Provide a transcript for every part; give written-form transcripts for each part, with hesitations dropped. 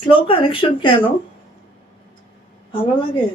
Slow connection কেন? ভালো লাগে?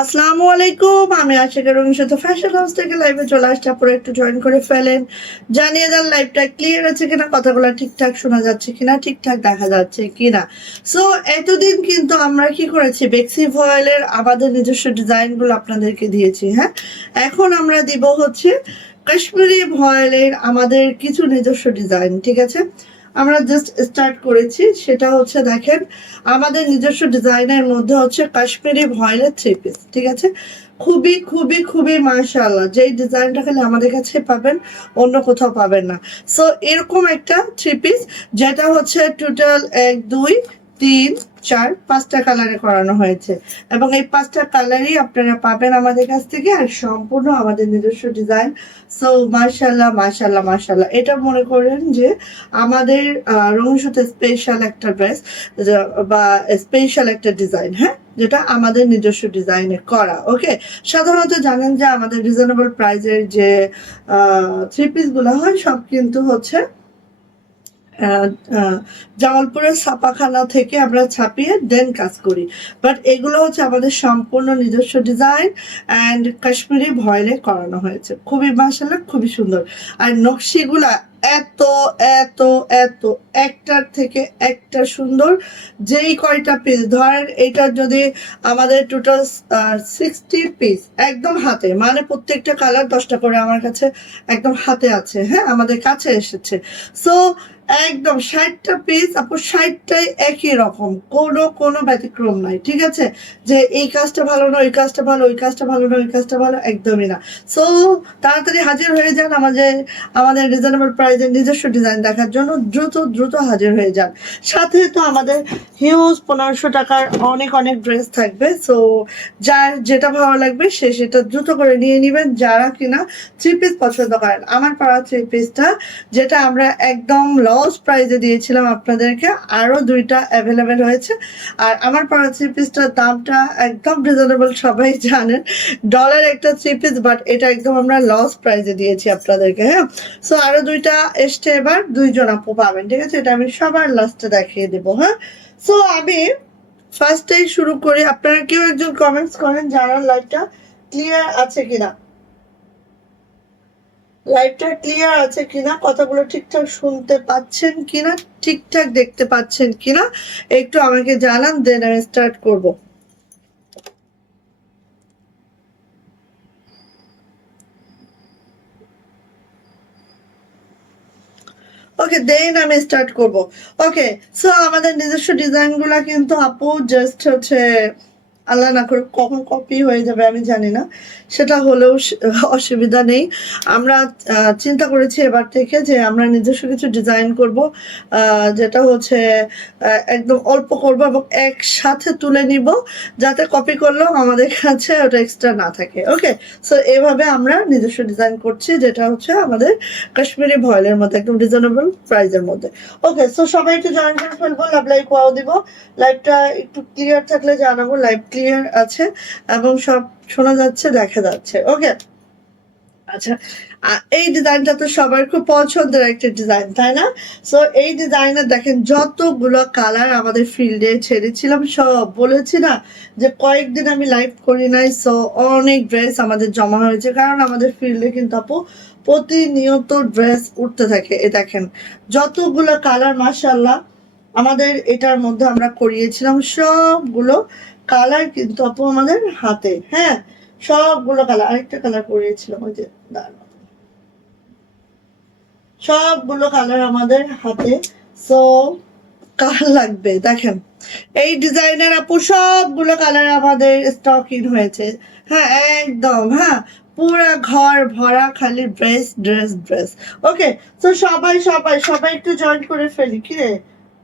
আসসালামু আলাইকুম, আমি আশিকা রঙের সাথে ফ্যাশন হাউস থেকে লাইভে চলে আসছি। আপনারা একটু জয়েন করে ফেলেন, জানিয়ে দেন লাইভটা ক্লিয়ার আছে কিনা, কথাগুলো ঠিকঠাক শোনা যাচ্ছে কিনা, ঠিকঠাক দেখা যাচ্ছে কিনা। সো এতদিন কিন্তু আমরা কি করেছি, বেক্সি ভয়েলের আমাদের নিজস্ব ডিজাইনগুলো আপনাদেরকে দিয়েছি। হ্যাঁ, এখন আমরা দিব হচ্ছে কাশ্মীরি ভয়েলের আমাদের কিছু নিজস্ব ডিজাইন। ঠিক আছে, আমরা জাস্ট স্টার্ট করেছি, সেটা হচ্ছে দেখেন আমাদের নিজস্ব ডিজাইনের মধ্যে হচ্ছে কাশ্মীরি ভয়েলের 3 পিস। ঠিক আছে, খুবই খুবই খুবই মাশাআল্লাহ, যেই ডিজাইনটা খালি আমাদের কাছে পাবেন, অন্য কোথাও পাবেন না। সো এরকম একটা 3 পিস, যেটা হচ্ছে টোটাল 1 2 3 4 5টা কালারে করানো হয়েছে, এবং এই 5টা কালারই আপনারা পাবেন আমাদের কাছ থেকে, আর সম্পূর্ণ আমাদের নিজস্ব ডিজাইন। সো মাশাআল্লাহ মাশাআল্লাহ মাশাআল্লাহ, এটা মনে করেন যে আমাদের রংসুতে স্পেশাল একটা ড্রেস বা স্পেশাল একটা ডিজাইন। হ্যাঁ, যেটা আমাদের নিজস্ব ডিজাইনে করা। ওকে, সাধারণত জানেন যে আমাদের রিজনেবল প্রাইসের যে 3 পিস গুলো হয় সব কিন্তু হচ্ছে জামালপুরের ছাপাখানা থেকে আমরা ছাপিয়ে দেন কাজ করি, বাট এগুলো হচ্ছে আমাদের সম্পূর্ণ নিজস্ব ডিজাইন অ্যান্ড কাশ্মীরি ভয়েলে করানো হয়েছে। খুবই মাশাআল্লাহ, খুবই সুন্দর। আর নকশিগুলা এত এত এত একটার থেকে একটা সুন্দর। যেই কয়টা পিস ধরেন, এটা যদি আমাদের টোটাল 60 পিস একদম হাতে, মানে প্রত্যেকটা কালার 10টা করে আমার কাছে একদম হাতে আছে। হ্যাঁ, আমাদের কাছে এসেছে। সো একদম 60টা পিস, আপু 60টাই একই রকম, কোনো ব্যতিক্রম নাই। ঠিক আছে, যে এই কাজটা ভালো না, ওই কাজটা ভালো, ওই কাজটা ভালো না, ওই কাজটা ভালো, একদমই না। সো তাড়াতাড়ি হাজির হয়ে যান আমাদের রিজনেবল প্রাইসে নিজস্ব ডিজাইন দেখার জন্য, দ্রুত দ্রুত হাজির হয়ে যান। সাথে তো আমাদের হিউজ 1500 টাকার অনেক অনেক ড্রেস থাকবে। সো যার যেটা ভালো লাগবে সে সেটা দ্রুত করে নিয়ে নেবেন, যারা কিনা 3 পিস পছন্দ করেন। আমার পাড়া 3 পিসটা, যেটা আমরা একদম লস প্রাইসে দিয়েছিলাম আপনাদেরকে, আরো 2টা অ্যাভেলেবেল হয়েছে। আর আমার পাড়া 3 পিসটার দামটা একদম রিজনেবল, সবাই জানেন ডলার একটা 3 পিস, বাট এটা একদম আমরা লস প্রাইসে দিয়েছি আপনাদেরকে। হ্যাঁ, সো আরো 2টা এসছে, এবার 2জন আপু পাবেন। ঠিক আছে, এটা আমি সবার লাস্টে দেখিয়ে দেবো। হ্যাঁ, সো আমি ফার্স্টেই শুরু করি। আপনারা কেউ একজন কমেন্টস করেন জানান লাইভটা ক্লিয়ার আছে কিনা, লাইভটা ক্লিয়ার আছে কিনা, কথাগুলো ঠিকঠাক শুনতে পাচ্ছেন কিনা, ঠিকঠাক দেখতে পাচ্ছেন কিনা, একটু আমাকে জানান, দেন আমি স্টার্ট করব। ওকে, দেন আমি স্টার্ট করব। ওকে, সো আমাদের নিজস্ব ডিজাইনগুলো কিন্তু আপু জাস্ট হচ্ছে, আল্লাহ না করে কখন কপি হয়ে যাবে আমি জানি না, সেটা হলেও অসুবিধা নেই। আমরা চিন্তা করেছি এবার থেকে যে আমরা নিজস্ব কিছু ডিজাইন করব, যেটা হচ্ছে একদম অল্প করব এবং একসাথে তুলে নিব, যাতে কপি করলেও আমাদের কাছে ওটা এক্সট্রা না থাকে। ওকে, সো এভাবে আমরা নিজস্ব ডিজাইন করছি, যেটা হচ্ছে আমাদের কাশ্মীরি ভয়েলের মধ্যে একদম রিজনেবল প্রাইসের মধ্যে। ওকে, সো সবাই একটু জয়েন করে ফেলবো, লাভ লাইক ওয়াও দিব। লাইভটা একটু ক্লিয়ার থাকলে জানাবো লাইভ ক্লিয়ার আছে এবং সব শোনা যাচ্ছে, দেখা যাচ্ছে। ওকে, আচ্ছা, এই ডিজাইনটা তো সবার খুব পছন্দের একটা ডিজাইন, তাই না? সো এই ডিজাইনে দেখেন যতগুলো কালার আমাদের ফিল্ডে ছেড়েছিলাম, সব বলেছি না যে কয়েকদিন আমি লাইভ করি নাই, সো অনেক ড্রেস আমাদের জমা হয়েছে, কারণ আমাদের ফিল্ডে কিন্তু আপু প্রতিনিয়ত ড্রেস উঠতে থাকে। এ দেখেন যতগুলো কালার, মাশাআল্লাহ, আমাদের এটার মধ্যে আমরা করিয়েছিলাম সবগুলো কালার কিন্তু আপু আমাদের হাতে, হ্যাঁ সবগুলো কালার, আরেকটা কালার করিয়েছিলাম ওই যে দাঁড়ানো, সবগুলো কালার আমাদের হাতে। সো কার লাগবে দেখেন, এই ডিজাইনের আপু সবগুলো কালার আমাদের স্টক ইন হয়েছে, হ্যাঁ একদম, হ্যাঁ পুরা ঘর ভরা খালি ড্রেস ড্রেস ড্রেস। ওকে, তো সবাই সবাই সবাই একটু জয়েন করে ফেলি, কি রে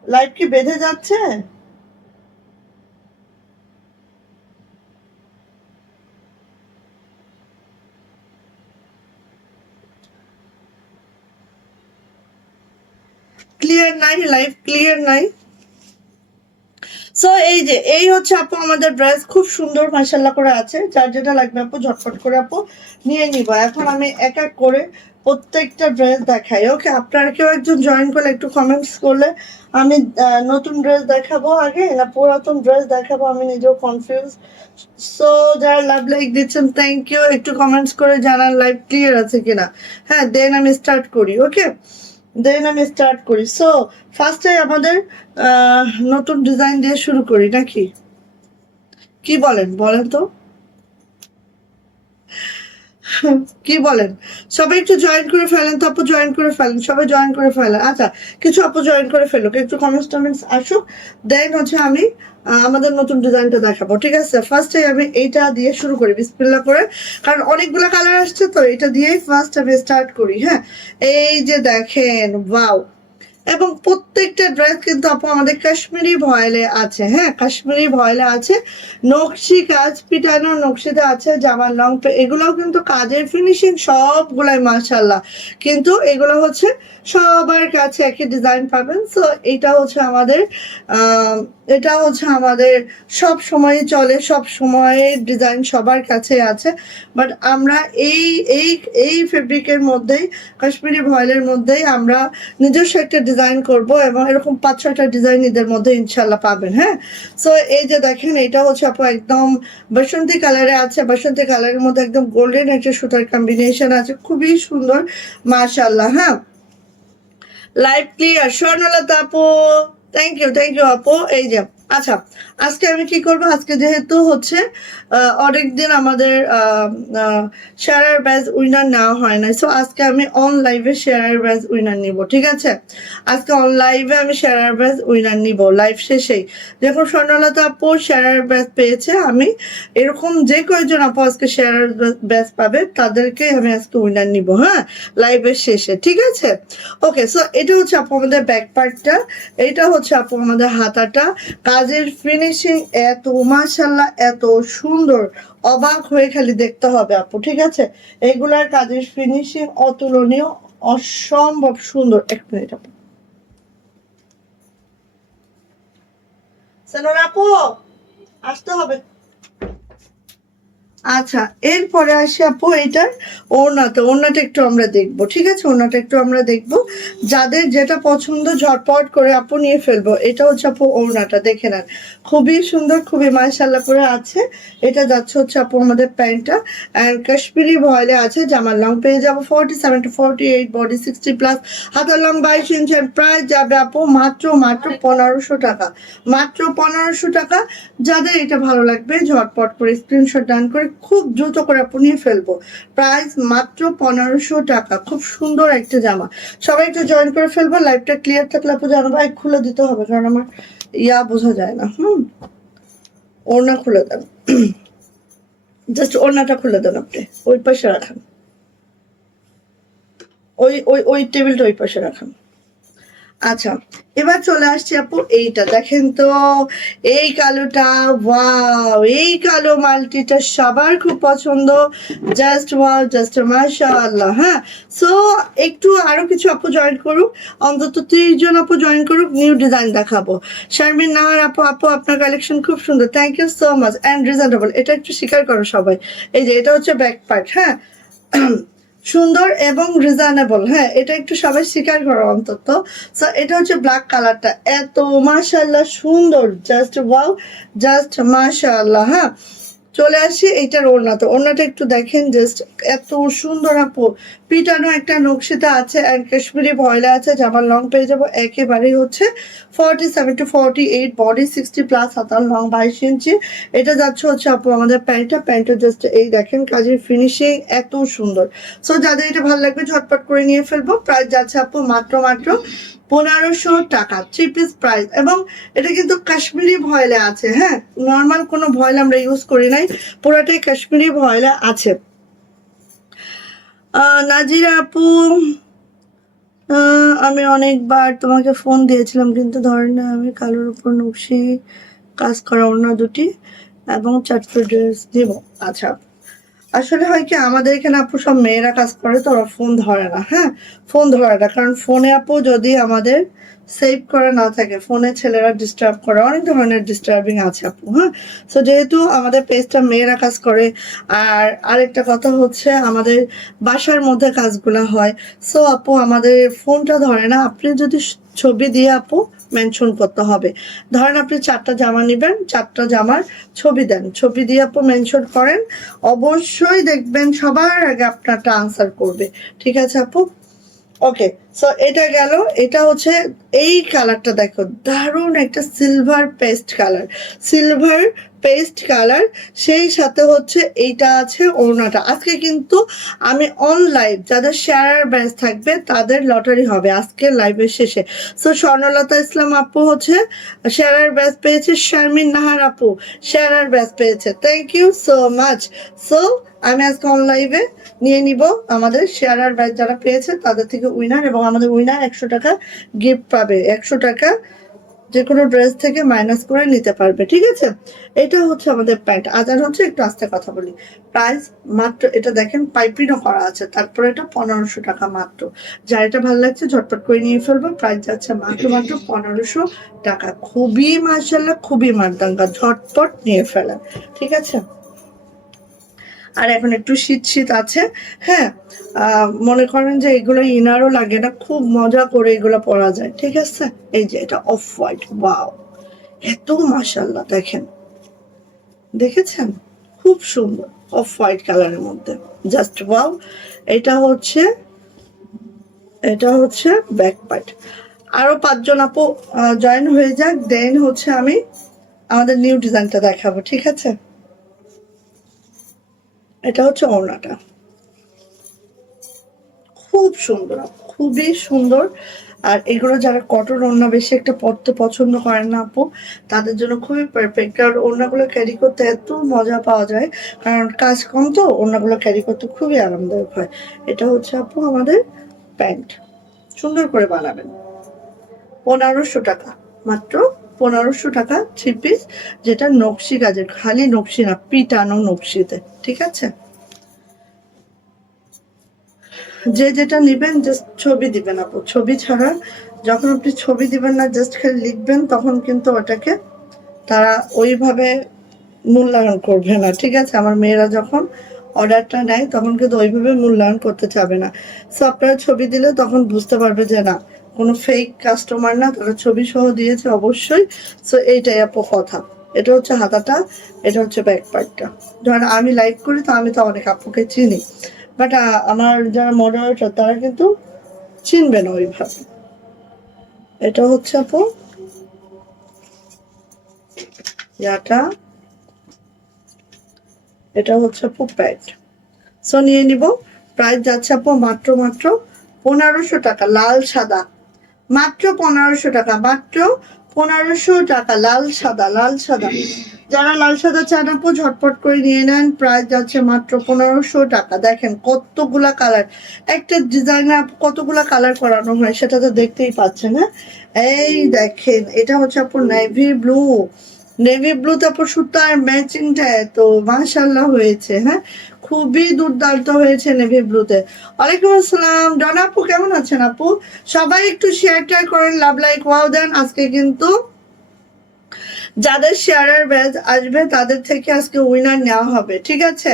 লাইভ কি বেঁধে যাচ্ছে? ক্লিয়ার নাই, লাইভ ক্লিয়ার নাই। সো এই যে এই হচ্ছে আপু আমাদের ড্রেস, খুব সুন্দর মাশাআল্লাহ করে আছে, যার যেটা লাগবে আপু ঝটপট করে আপু নিয়ে নিব। এখন আমি এক এক করে প্রত্যেকটা ড্রেস দেখাই। ওকে, আপনারা কেউ একজন জয়েন করলে একটু কমেন্টস করলে আমি নতুন ড্রেস দেখাবো আগে না পুরাতন ড্রেস দেখাবো, আমি নিজেও কনফিউজ। সো যারা লাভ লাইক দিচ্ছেন থ্যাংক ইউ, একটু কমেন্টস করে জানান লাইভ ক্লিয়ার আছে কিনা। হ্যাঁ দেন আমি স্টার্ট করি। ওকে, দেন আমি স্টার্ট করি। সো ফার্স্টে আমাদের নতুন ডিজাইন দিয়ে শুরু করি নাকি, কি বলেন বলেন তো? কি বলেন? সবাই একটু জয়েন করে ফেলেন তো আপু, জয়েন করে ফেলেন, সবাই জয়েন করে ফেলেন। আচ্ছা, কিছু আপু জয়েন করে ফেলুক, একটু কমেন্টস টমেন্টস আসুক, দেন হচ্ছে আমি আমাদের নতুন ডিজাইনটা দেখাবো। ঠিক আছে, ফার্স্টে আমি এইটা দিয়ে শুরু করি বিসমিল্লাহ করে, কারণ অনেকগুলো কালার আসছে তো এটা দিয়েই ফার্স্ট আমি স্টার্ট করি। হ্যাঁ, এই যে দেখেন ওয়াও, এবং প্রত্যেকটা ড্রেস কিন্তু আপু আমাদের কাশ্মীরি ভয়েলে আছে, হ্যাঁ কাশ্মীরি ভয়েলে আছে, নকশি কাজ পিটানো নকশিতে আছে, জামার লং এগুলোও কিন্তু কাজের ফিনিশিং সবগুলাই মাশাআল্লাহ, কিন্তু এগুলো হচ্ছে সবার কাছে একই ডিজাইন পাবেন। সো এটা হচ্ছে আমাদের এটা হচ্ছে আমাদের সব সময় চলে, সব সময়ের ডিজাইন সবার কাছে আছে, বাট আমরা এই এই এই ফেব্রিকের মধ্যেই, কাশ্মীরি ভয়েলের মধ্যেই আমরা নিজস্ব একটা ডিজাইন করব, এবং এরকম 5-6টা ডিজাইন এদের মধ্যে ইনশাল্লাহ পাবেন। হ্যাঁ, সো এই যে দেখেন এটা হচ্ছে আপু একদম বাসন্তী কালারে আছে, বাসন্তী কালারের মধ্যে একদম গোল্ডেন একটা সুতার কম্বিনেশন আছে, খুবই সুন্দর মাশাআল্লাহ। হ্যাঁ, লাইভ ক্লিয়ার স্বর্ণলতা আপু, থ্যাংক ইউ আপু। এই যে আচ্ছা, আজকে আমি কি করব, আজকে যেহেতু হচ্ছে অনেকদিন আমাদের শেয়ার ব্যাচ উইনার নেওয়া হয় না, সো আজকে আমি অন লাইভে শেয়ার ব্যাচ উইনার নিব। ঠিক আছে, আজকে অন লাইভে আমি শেয়ার ব্যাচ উইনার নিব, লাইভ শেষেই যখন স্বর্ণলতা আপু শেয়ার ব্যাচ পেয়েছে, আমি এরকম যে কয়েকজন আপু আজকে শেয়ার ব্যাচ পাবে তাদেরকে আমি আজকে উইনার নিব, হ্যাঁ লাইভের শেষে। ঠিক আছে, ওকে, সো এটা হচ্ছে আপু আমাদের ব্যাক পার্টটা, এটা হচ্ছে আপু আমাদের হাতাটা, কাজের ফিনিশিং এত মাশাআল্লাহ এত সুন্দর, অবাক হয়ে খালি দেখতে হবে আপু। ঠিক আছে, এগুলার কাজের ফিনিশিং অতুলনীয়, অসম্ভব সুন্দর। এক মিনিট আপু, সানোরা আপু আসতে হবে। আচ্ছা, এরপরে আসি আপু এটার ওড়নাটা, ওড়নাটা একটু আমরা দেখবো। ঠিক আছে, ওড়নাটা একটু আমরা দেখবো, যাদের যেটা পছন্দ ঝটপট করে আপু নিয়ে ফেলবো। এটা হচ্ছে আপু ওড়নাটা, দেখে নেন খুবই সুন্দর, খুবই মাশাআল্লাহ করে আছে। এটা যাচ্ছে হচ্ছে আপু আমাদের প্যান্টটা, অ্যান্ড কাশ্মীরি ভয়েলে আছে, জামার লং পেয়ে যাবো 47 to 48, বডি 60+, হাতার লং 22 ইঞ্চি, প্রায় যাবে আপু মাত্র মাত্র 1500 টাকা, মাত্র 1500 টাকা। যাদের এটা ভালো লাগবে ঝটপট করে স্ক্রিনশট ডান করে খুব দ্রুত করে আপু নিয়ে ফেলবো, প্রাইস মাত্র 1500 টাকা, খুব সুন্দর একটা জামা। সবাই একটু জয়েন করে ফেলবো, লাইভটা ক্লিয়ার থাকলে আপু জানাবো, খুলে দিতে হবে কারণ আমার বোঝা যায় না। ওড়না খুলে দেন, জাস্ট ওড়নাটা খুলে দেন আপনি, ওই পাশে রাখান, ওই ওই ওই টেবিলটা ওই পাশে রাখান। আচ্ছা, এবার চলে আসছি আপু এইটা দেখেন তো, এই কালোটা ওয়াও, এই কালো মাল্টিটা সবার খুব পছন্দ, জাস্ট ওয়াও, জাস্ট মাশাআল্লাহ। হ্যাঁ, সো একটু আরো কিছু আপু জয়েন করুক, অন্তত 30 জন আপু জয়েন করুক, নিউ ডিজাইন দেখাবো। শারমিন নাহার আপু, আপু আপনার কালেকশন খুব সুন্দর, thank you so much and reasonable. এটা একটু স্বীকার করো সবাই, এই যে এটা হচ্ছে ব্যাক পার্ট, হ্যাঁ সুন্দর এবং রিজনেবল, হ্যাঁ এটা একটু সবাই স্বীকার করো অন্তত। সো এটা হচ্ছে ব্ল্যাক কালারটা, এত মাশাআল্লাহ সুন্দর, জাস্ট ওয়াও, জাস্ট মাশাআল্লাহ। হ্যাঁ, চলে আসি এইটার ওড়নাতে। ওড়নাটা একটু দেখেন, জাস্ট এত সুন্দর আপু, পিটানো একটা নকশিতে আছে অ্যান্ড কাশ্মীরি ভয়লা আছে। জামার লং পেয়ে যাবো একেবারেই হচ্ছে 47 to 48, বডি 60+, হাতার লং 22 ইঞ্চি। এটা যাচ্ছে হচ্ছে আপু আমাদের প্যান্টটা জাস্ট এই দেখেন কাজের ফিনিশিং এত সুন্দর। সো যাদের এটা ভালো লাগবে ঝটপট করে নিয়ে ফেলবো। প্রাইস যাচ্ছে আপু মাত্র 1500 টাকা, 3 পিস প্রাইস। এবং এটা কিন্তু কাশ্মীরি ভয়লা আছে, হ্যাঁ, নর্মাল কোনো ভয়লা আমরা ইউজ করি নাই, পুরাটাই কাশ্মীরি ভয়লা আছে। নাজিরা আপু, আমি অনেকবার তোমাকে ফোন দিয়েছিলাম কিন্তু ধরে না। আমি কালোর উপর নকশি কাজ করা অন্য দুটি এবং 4টা ড্রেস দিব। আচ্ছা, আসলে হয় কি আমাদের এখানে আপু সব মেয়েরা কাজ করে তো ওরা ফোন ধরে না। হ্যাঁ, ফোন ধরে না, কারণ ফোনে আপু যদি আমাদের সেভ করা না থাকে, ফোনে ছেলেরা ডিস্টার্ব করে, অনেক ধরনের ডিস্টার্বিং আছে আপু। হ্যাঁ, সো যেহেতু আমাদের পেজটা মেয়েরা কাজ করে, আর আরেকটা কথা হচ্ছে আমাদের বাসার মধ্যে কাজগুলো হয়, সো আপু আমাদের ফোনটা ধরে না। আপনি যদি ছবি দিয়ে আপু মেনশন করতে হবে। ধরেন আপনি 4টা জামা নেবেন, 4টা জামার ছবি দেন, ছবি দিয়ে আপু মেনশন করেন, অবশ্যই দেখবেন সবার আগে আপনারটা আনসার করবে। ঠিক আছে আপু, ওকে। সো এটা গেল। এটা হচ্ছে এই কালারটা দেখো, দারুণ একটা silver paste colour, silver paste colour. সেই সাথে হচ্ছে এইটা আছে ওড়নাটা। আজকে কিন্তু আমি অন লাইভ, যাদের শেয়ার ব্যাচ থাকবে তাদের লটারি হবে আজকে লাইভের শেষে। সো স্বর্ণলতা ইসলাম আপু হচ্ছে শেয়ার ব্যাচ পেয়েছে, শারমিন নাহার আপু শেয়ার ব্যাচ পেয়েছে, thank you so much. So আমি আজকে অন লাইভে নিয়ে নিব আমাদের শেয়ার ব্যাচ যারা পেয়েছে তাদের থেকে উইনার, এবং আমাদের উইনার 100 টাকা গিফট পাবে। 100 টাকা যে কোনো ড্রেস থেকে মাইনাস করে নিতে পারবে। ঠিক আছে, এটা হচ্ছে আমাদের প্যান্ট। আজান হচ্ছে, একটু আস্তে কথা বলি। প্রাইস মাত্র, এটা দেখেন পাইপিংও করা আছে, তারপরে এটা 1500 টাকা মাত্র। যার এটা ভালো লাগছে ঝটপট করে নিয়ে ফেলবো। প্রাইস যাচ্ছে মাত্র 1500 টাকা। খুবই মাশাআল্লাহ, খুবই মারদাঙ্গা, ঝটপট নিয়ে ফেলা। ঠিক আছে, আর এখন একটু শীত শীত আছে। হ্যাঁ, মনে করেন যে এগুলো ইনারও লাগে না, খুব মজা করে এগুলো পরা যায়। ঠিক আছে, এই যে এটা অফ হোয়াইট, ওয়াও, এত মাশাআল্লাহ, দেখেন, দেখেছেন, খুব সুন্দর অফ হোয়াইট কালারের মধ্যে, জাস্ট ওয়াও। এটা হচ্ছে, এটা হচ্ছে ব্যাক পার্ট। আরো 5জন আপু জয়েন হয়ে যাক, দেন হচ্ছে আমি আমাদের নিউ ডিজাইনটা দেখাবো। ঠিক আছে, এটা হচ্ছে ওড়নাটা, খুব সুন্দর, খুবই সুন্দর। আর এগুলো যারা কটন ওড়না বেশি একটা পরতে পছন্দ করেন না আপু, তাদের জন্য খুবই পারফেক্ট। কারণ ওড়নাগুলো ক্যারি করতে এত মজা পাওয়া যায়, কারণ কাজ কম তো, ওড়নাগুলো ক্যারি করতে খুবই আরামদায়ক হয়। এটা হচ্ছে আপু আমাদের প্যান্ট, সুন্দর করে বানাবেন। 1500 টাকা মাত্র, 1500 টাকা 3 পিস, যেটা নকশি কাজের, খালি নকশি না, পিটানো নকশিতে। ঠিক আছে, যে যেটা নেবেন জাস্ট ছবি দিবেন আপু। ছবি ছাড়া, যখন আপনি ছবি দিবেন না, জাস্ট খালি লিখবেন, তখন কিন্তু ওটাকে তারা ওইভাবে মূল্যায়ন করবে না। ঠিক আছে, আমার মেয়েরা যখন অর্ডারটা নেয় তখন কিন্তু ওইভাবে মূল্যায়ন করতে চাবে না। সো আপনারা ছবি দিলে তখন বুঝতে পারবে যে না, কোনো ফেক কাস্টমার না, তারা ছবি সহ দিয়েছে অবশ্যই। সো এইটাই আপু কথা। এটা হচ্ছে হাতাটা, এটা হচ্ছে ব্যাক পার্টটা। ধরেন আমি লাইভ করি তো, আমি তো অনেক আপুকে চিনি, বাট আমার যারা মডারেটর তারা কিন্তু চিনবে না ওইভাবে। এটা হচ্ছে আপু ইয়াটা, এটা হচ্ছে আপু প্যান্ট। সো নিয়ে নিব। প্রাইস যাচ্ছে আপু মাত্র 1500 টাকা, লাল সাদা, মাত্র 1500 টাকা, মাত্র 1500 টাকা, লাল সাদা, লাল সাদা। যারা লাল সাদা চান আপু ঝটপট করে নিয়ে নেন। প্রাইস যাচ্ছে মাত্র 1500 টাকা। দেখেন কতগুলা কালার, একটা ডিজাইনার কতগুলা কালার করানো হয় সেটা তো দেখতেই পাচ্ছেন। হ্যাঁ, এই দেখেন, এটা হচ্ছে আপু নেভি ব্লু, নেভি ব্লু, তারপর সুতার ম্যাচিংটা এত মাশাআল্লাহ হয়েছে। হ্যাঁ, খুবই দুর্দান্ত হয়েছে নেভি ব্লুতে। ওয়ালাইকুম আসসালাম ডন আপু, কেমন আছেন আপু? সবাই একটু শেয়ার টেয়ার করেন, লাভ লাইক ওয়াও দেন। আজকে কিন্তু যাদের শেয়ারের ব্যাচ আসবে তাদের থেকে আজকে উইনার নেওয়া হবে। ঠিক আছে,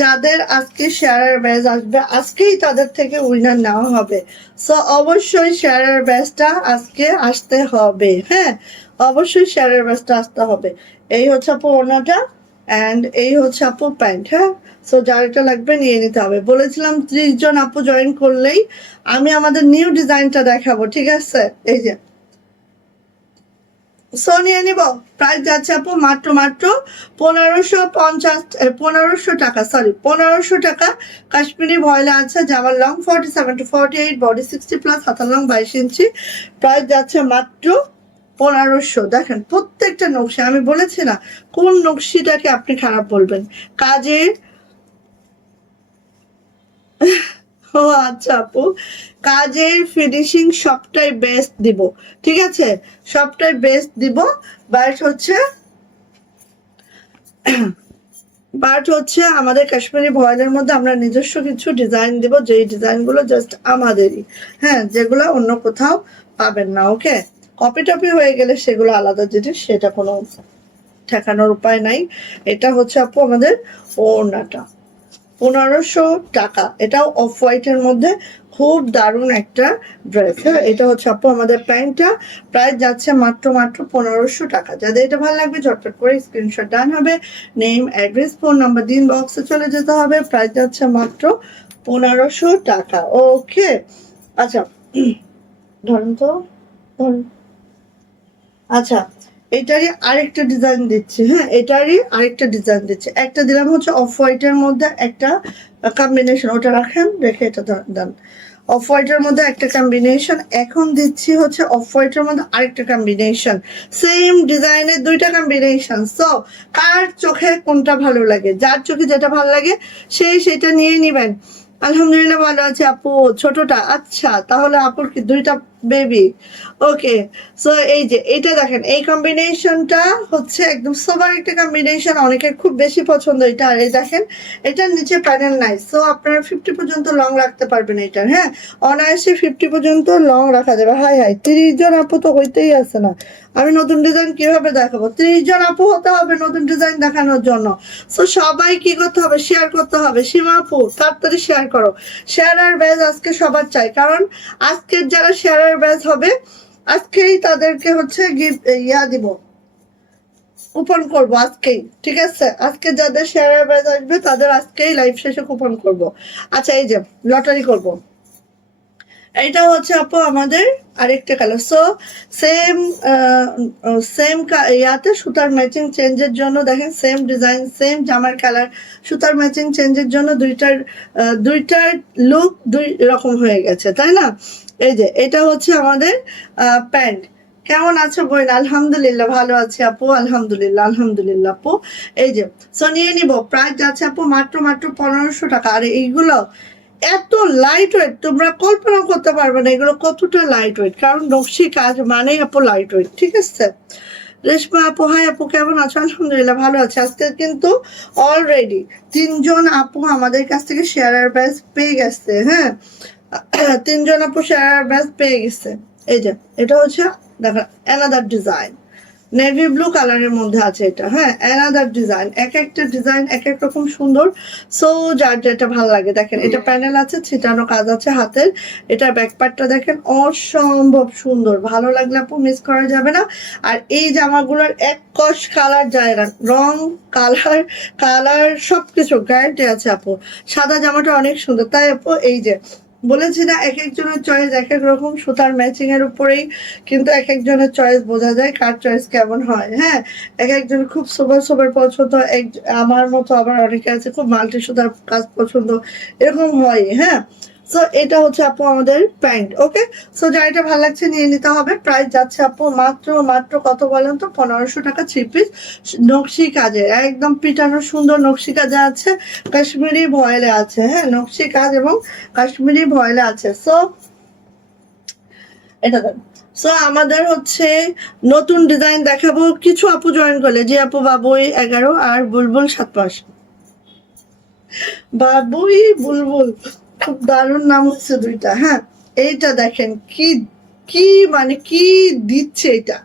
যাদের আজকে শেয়ারের ব্যাচ আসবে আজকেই তাদের থেকে উইনার নেওয়া হবে। সো অবশ্যই শেয়ারের ব্যাচটা আজকে আসতে হবে। হ্যাঁ, অবশ্যই শেয়ারের ব্যাচটা আসতে হবে। এই হচ্ছে আপু ওড়নাটা, অ্যান্ড এই হচ্ছে আপু প্যান্ট। হ্যাঁ, সো যার এটা লাগবে নিয়ে নিতে হবে। বলেছিলাম 30 জন আপু জয়েন করলেই আমি আমাদের নিউ ডিজাইনটা দেখাবো, ঠিক আছে? এই যে সো নিয়ে নিব। প্রাইস যাচ্ছে আপু মাত্র মাত্র 1550, 1500 টাকা, সরি 1500 টাকা। কাশ্মীরি ভয়েলে আছে, জামার লং 47 to 48, বডি 60+, হাতার লং 22 ইঞ্চি। প্রাইস যাচ্ছে মাত্র 1500। দেখেন প্রত্যেকটা নকশি, আমি বলেছি না কোন নকশিটাকে আপনি খারাপ বলবেন। কাজের ও আচ্ছা আপু, কাজের ফিনিশিং সবটাই বেস্ট দিব, ঠিক আছে? সবটাই বেস্ট দিব। বাট হচ্ছে আমাদের কাশ্মীরি ভয়েলের মধ্যে আমরা নিজস্ব কিছু ডিজাইন দিব, যেই ডিজাইনগুলো জাস্ট আমাদেরই, হ্যাঁ, যেগুলো অন্য কোথাও পাবেন না। ওকে, কপি টপি হয়ে গেলে সেগুলো আলাদা জিনিস, সেটা কোনো ঠেকানোর উপায় নাই। এটা হচ্ছে আপু আমাদের ওড়নাটা, 1500 টাকা। এটাও অফ হোয়াইটের মধ্যে খুব দারুণ একটা ড্রেস। হ্যাঁ, এটা হচ্ছে আপু আমাদের প্যান্টটা। প্রাইস যাচ্ছে মাত্র মাত্র 1500 টাকা। যাদের এটা ভালো লাগবে ঝটপট করে স্ক্রিনশট ডান হবে, নেম, অ্যাড্রেস, ফোন নাম্বার দিন, বক্সে চলে যেতে হবে। প্রাইস যাচ্ছে মাত্র 1500 টাকা। ওকে, আচ্ছা ধরুন তো, ধরুন। আচ্ছা, এটারই আরেকটা ডিজাইন দিচ্ছি। হ্যাঁ, এটারই আরেকটা ডিজাইন দিচ্ছি। একটা দিলাম হচ্ছে অফ হোয়াইটের মধ্যে একটা কম্বিনেশন, ওটা রাখেন, রেখে এটা দেন। অফ হোয়াইটের মধ্যে একটা কম্বিনেশন, এখন দিচ্ছি হচ্ছে অফ হোয়াইটের মধ্যে আরেকটা কম্বিনেশন, সেম ডিজাইনের দুইটা কম্বিনেশন। সো কার চোখে কোনটা ভালো লাগে, যার চোখে যেটা ভালো লাগে সেটা নিয়ে নিবেন। আলহামদুলিল্লাহ ভালো আছে আপু। ছোটটা, আচ্ছা তাহলে আপুর কি দুইটা বেবি? ওকে, সো এই যে এটা দেখেন, এই কম্বিনেশনটা হচ্ছে একদম সোবার একটা কম্বিনেশন, অনেকের খুব বেশি পছন্দ এটা। আর এই দেখেন, এটার নিচে প্যানেল নাই, সো আপনারা 50 পর্যন্ত লং রাখতে পারবেন এটার। হ্যাঁ, অনায়াসে 50 পর্যন্ত লং রাখা যাবে। হাই হাই, 30 জন আপু তো হইতেই আছে না। আমি নতুন ডিজাইন কিভাবে দেখাবো? 30 জন আপু হতে হবে নতুন ডিজাইন দেখানোর জন্য। সো সবাই কি করতে হবে? শেয়ার করতে হবে। সীমা আপু তাড়াতাড়ি শেয়ার করো। শেয়ার আর ব্যাজ আজকে সবার চাই, কারণ আজকের যারা শেয়ার আর ব্যাজ হবে আজকেই তাদেরকে হচ্ছে গিফট দিব, কুপন করব আজকেই, ঠিক আছে? আজকে যাদের শেয়ার আর ব্যাজ আসবে তাদের আজকেই লাইভ শেষে কুপন করব। আচ্ছা, এই যে লটারি করব। এটা হচ্ছে আপু আমাদের আরেকটা কালার। সো সেম সেম ইয়াতে সুতার ম্যাচিং চেঞ্জের জন্য দেখেন, সেম ডিজাইন সেম জামার কালার, সুতার ম্যাচিং চেঞ্জের জন্য দুইটার লুক দুই রকম হয়ে গেছে, তাই না? এই যে এটা হচ্ছে আমাদের প্যান্ট। কেমন আছো বোন? আলহামদুলিল্লাহ ভালো আছি আপু, আলহামদুলিল্লাহ আলহামদুলিল্লাহ আপু। এই যে সো নিয়ে নিব। প্রাইস যাচ্ছে আপু মাত্র মাত্র 1500 টাকা। আর এইগুলো এত লাইট ওয়েট, তোমরা কল্পনা করতে পারবে না এগুলো কতটা লাইট ওয়েট, কারণ নকশি কাজ মানে আপু লাইট ওয়েট, ঠিক আছে? রেশমা আপু, হাই আপু, কেমন আছো? আলহামদুলিল্লাহ ভালো আছে। আজকে কিন্তু অলরেডি 3 জন আপু আমাদের কাছ থেকে শেয়ার ব্যাচ পেয়ে গেছে। হ্যাঁ, 3 জন আপু শেয়ার ব্যাচ পেয়ে গেছে। এই যে এটা হচ্ছে দেখো অ্যানাদার ডিজাইন, নেভি ব্লু কালারের মধ্যে আছে এটা। হ্যাঁ, অ্যানাদার ডিজাইন, এক একটা ডিজাইন এক এক রকম সুন্দর। সো যার যেটা ভালো লাগে। দেখেন এটা প্যানেল আছে, ছিটানো কাজ আছে হাতের। এটা ব্যাকপার্টটা দেখেন অসম্ভব সুন্দর, ভালো লাগলে আপু মিস করা যাবে না। আর এই জামাগুলোর এক কষ কালার যায় না, রং কালার কালার সবকিছু গ্যারান্টি আছে আপু। সাদা জামাটা অনেক সুন্দর, তাই আপু এই যে বলেছি না এক একজনের চয়েস এক এক রকম, সুতার ম্যাচিং এর উপরেই কিন্তু এক একজনের চয়েস বোঝা যায় কার চয়েস কেমন হয়। হ্যাঁ, এক একজন খুব সোবার সোবার পছন্দ, আমার মতো আবার অনেকে আছে খুব মাল্টি সুতার কাজ পছন্দ, এরকম হয়। হ্যাঁ, সো এটা হচ্ছে আপু আমাদের প্যান্ট। ওকে, সো যা এটা ভালো লাগছে নিয়ে নিতে হবে। প্রাইস যাচ্ছে আপু মাত্র মাত্র কত বলেন তো? 1500 টাকা। 3 পিস নকশি কাজে, একদম পিটানো সুন্দর নকশি কাজে আছে, কাশ্মীরি ভয়েলে আছে। হ্যাঁ, নকশি কাজ এবং কাশ্মীরি ভয়েলে আছে। সো এটা দেন। সো আমাদের হচ্ছে নতুন ডিজাইন দেখাবো। কিছু আপু জয়েন করলে, যে আপু বাবুই 11 আর বুলবুল 7 মাস। বাবুই বুলবুল, খুব দারুণ নাম হচ্ছে দুইটা। হ্যাঁ, এইটা দেখেন কি কি মানে কি দিচ্ছে এটা,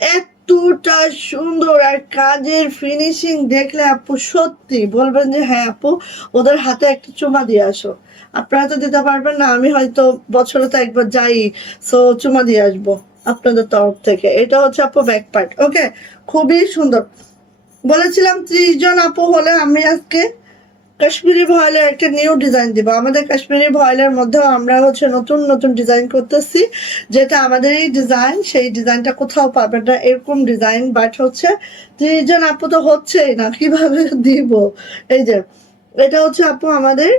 এতটা সুন্দর। আর কাজের ফিনিশিং দেখলে আপু সত্যি বলবেন যে হ্যাঁ আপু ওদের হাতে একটা চুমা দিয়ে আসো। আপনারা তো দিতে পারবেন না, আমি হয়তো বছরে তো একবার যাই, সো চুমা দিয়ে আসবো আপনাদের তরফ থেকে। এটা হচ্ছে আপু ব্যাক পার্ট। ওকে, খুবই সুন্দর। বলেছিলাম 30 জন আপু হলে আমি আজকে কাশ্মীরি ভয়েলের একটা নিউ ডিজাইন দিব। আমাদের কাশ্মীরি ভয়েলের মধ্যেও আমরা হচ্ছে নতুন নতুন ডিজাইন করতেছি, যেটা আমাদের এই ডিজাইন, সেই ডিজাইনটা কোথাও পাবেন না এরকম ডিজাইন। বাট হচ্ছে 30 জন আপু তো হচ্ছেই না, কিভাবে দিব। এই যে এটা হচ্ছে আপু আমাদের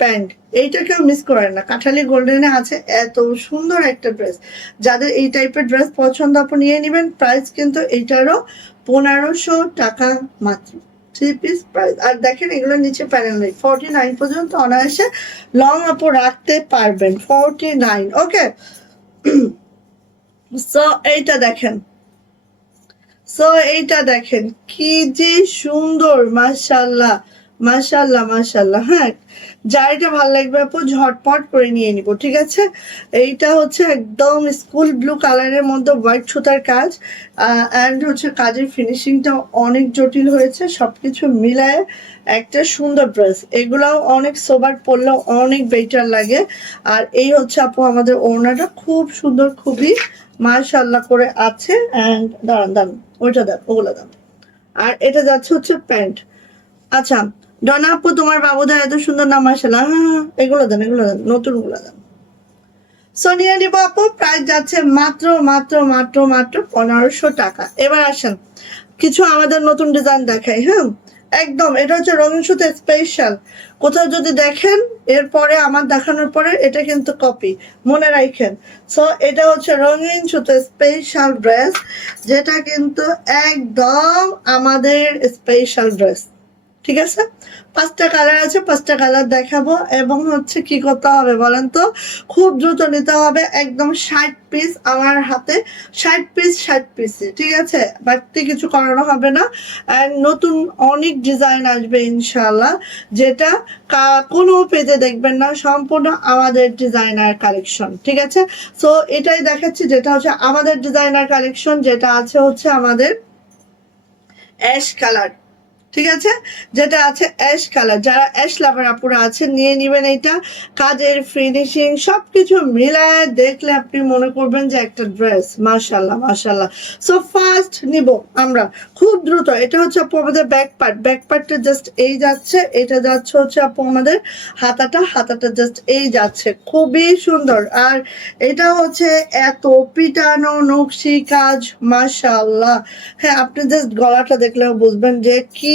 প্যান্ট, এইটা কেউ মিস করেন না, কাঠালি গোল্ডেনে আছে এত সুন্দর একটা ড্রেস। যাদের এই টাইপের ড্রেস পছন্দ আপু নিয়ে নেবেন। প্রাইস কিন্তু এইটারও 1500 টাকা মাত্র, 3 পিস প্রাইস। আর দেখেন এগুলো নিচে প্যানেল নেই, 49 পর্যন্ত অনায়াসে লং আপু রাখতে পারবেন, 49। ওকে, সো এইটা দেখেন, সো এইটা দেখেন কি যে সুন্দর, মাশাল্লাহ মাশাল্লাহ মাশাল্লাহ। হ্যাঁ, যার এটা ভালো লাগবে আপু ঝটপট করে নিয়ে নিব, ঠিক আছে। এইটা হচ্ছে একদম স্কুল ব্লু কালারের মধ্যে হোয়াইট সুতার কাজ, অ্যান্ড হচ্ছে কাজের ফিনিশিংটা অনেক জটিল হয়েছে, সবকিছু মিলায় একটা সুন্দর ড্রেস। এগুলাও অনেক সোবার পরলেও অনেক বেটার লাগে। আর এই হচ্ছে আপু আমাদের ওড়নাটা খুব সুন্দর, খুবই মাশাল্লাহ করে আছে। অ্যান্ড দাঁড়ান দাঁড়ান, ওইটা দেন, ওগুলো দেন। আর এটা যাচ্ছে হচ্ছে প্যান্ট। আচ্ছা, ডনা আপু তোমার বাবুদা এত সুন্দর নাম, মাশাল্লাহ। হ্যাঁ হ্যাঁ, এগুলো দেন, এগুলো দেন, নতুন গুলো দেন। সোনিয়া নিব আপু, প্রাইস যাচ্ছে মাত্র মাত্র মাত্র মাত্র 1500 টাকা। এবার আসেন কিছু আমাদের নতুন ডিজাইন দেখাই। হ্যাঁ, একদম এটা হচ্ছে রঙিন সুতো স্পেশাল। কোথাও যদি দেখেন এরপরে আমার দেখানোর পরে এটা কিন্তু কপি, মনে রাখেন। সো এটা হচ্ছে রঙিন সুতো স্পেশাল ড্রেস, যেটা কিন্তু একদম আমাদের স্পেশাল ড্রেস, ঠিক আছে। 5টা কালার আছে, 5টা কালার দেখাবো। এবং হচ্ছে কি করতে হবে বলেন তো, খুব দ্রুত নিতে হবে, একদম 60 পিস আমার হাতে, 60 পিস 60 পিসে, ঠিক আছে। বাড়তি কিছু করানো হবে না। অ্যান্ড নতুন অনেক ডিজাইন আসবে ইনশাল্লাহ, যেটা কোনো পেজে দেখবেন না, সম্পূর্ণ আমাদের ডিজাইনার কালেকশন, ঠিক আছে। সো এটাই দেখাচ্ছি, যেটা হচ্ছে আমাদের ডিজাইনার কালেকশন, যেটা আছে হচ্ছে আমাদের অ্যাশ কালার, ঠিক আছে। যেটা আছে অ্যাশ কালার, যারা অ্যাশ লাভার আপুরা আছে নিয়ে নিবেন। এটা কাজের ফিনিশিং সবকিছু মিলায় দেখলে আপনি মনে করবেন যে একটা ড্রেস, মাশাল্লাহ মাশাল্লাহ। সো ফার্স্ট নিব আমরা খুব দ্রুত। এটা হচ্ছে আপু আমাদের ব্যাক পার্ট, ব্যাক পার্টটা জাস্ট এই যাচ্ছে, এটা যাচ্ছে হচ্ছে আপু আমাদের হাতাটা, হাতাটা জাস্ট এই যাচ্ছে, খুবই সুন্দর। আর এটা হচ্ছে এত পিটানো নকশি কাজ, মাশাল্লাহ। হ্যাঁ, আপনি জাস্ট গলাটা দেখলেও বুঝবেন যে কি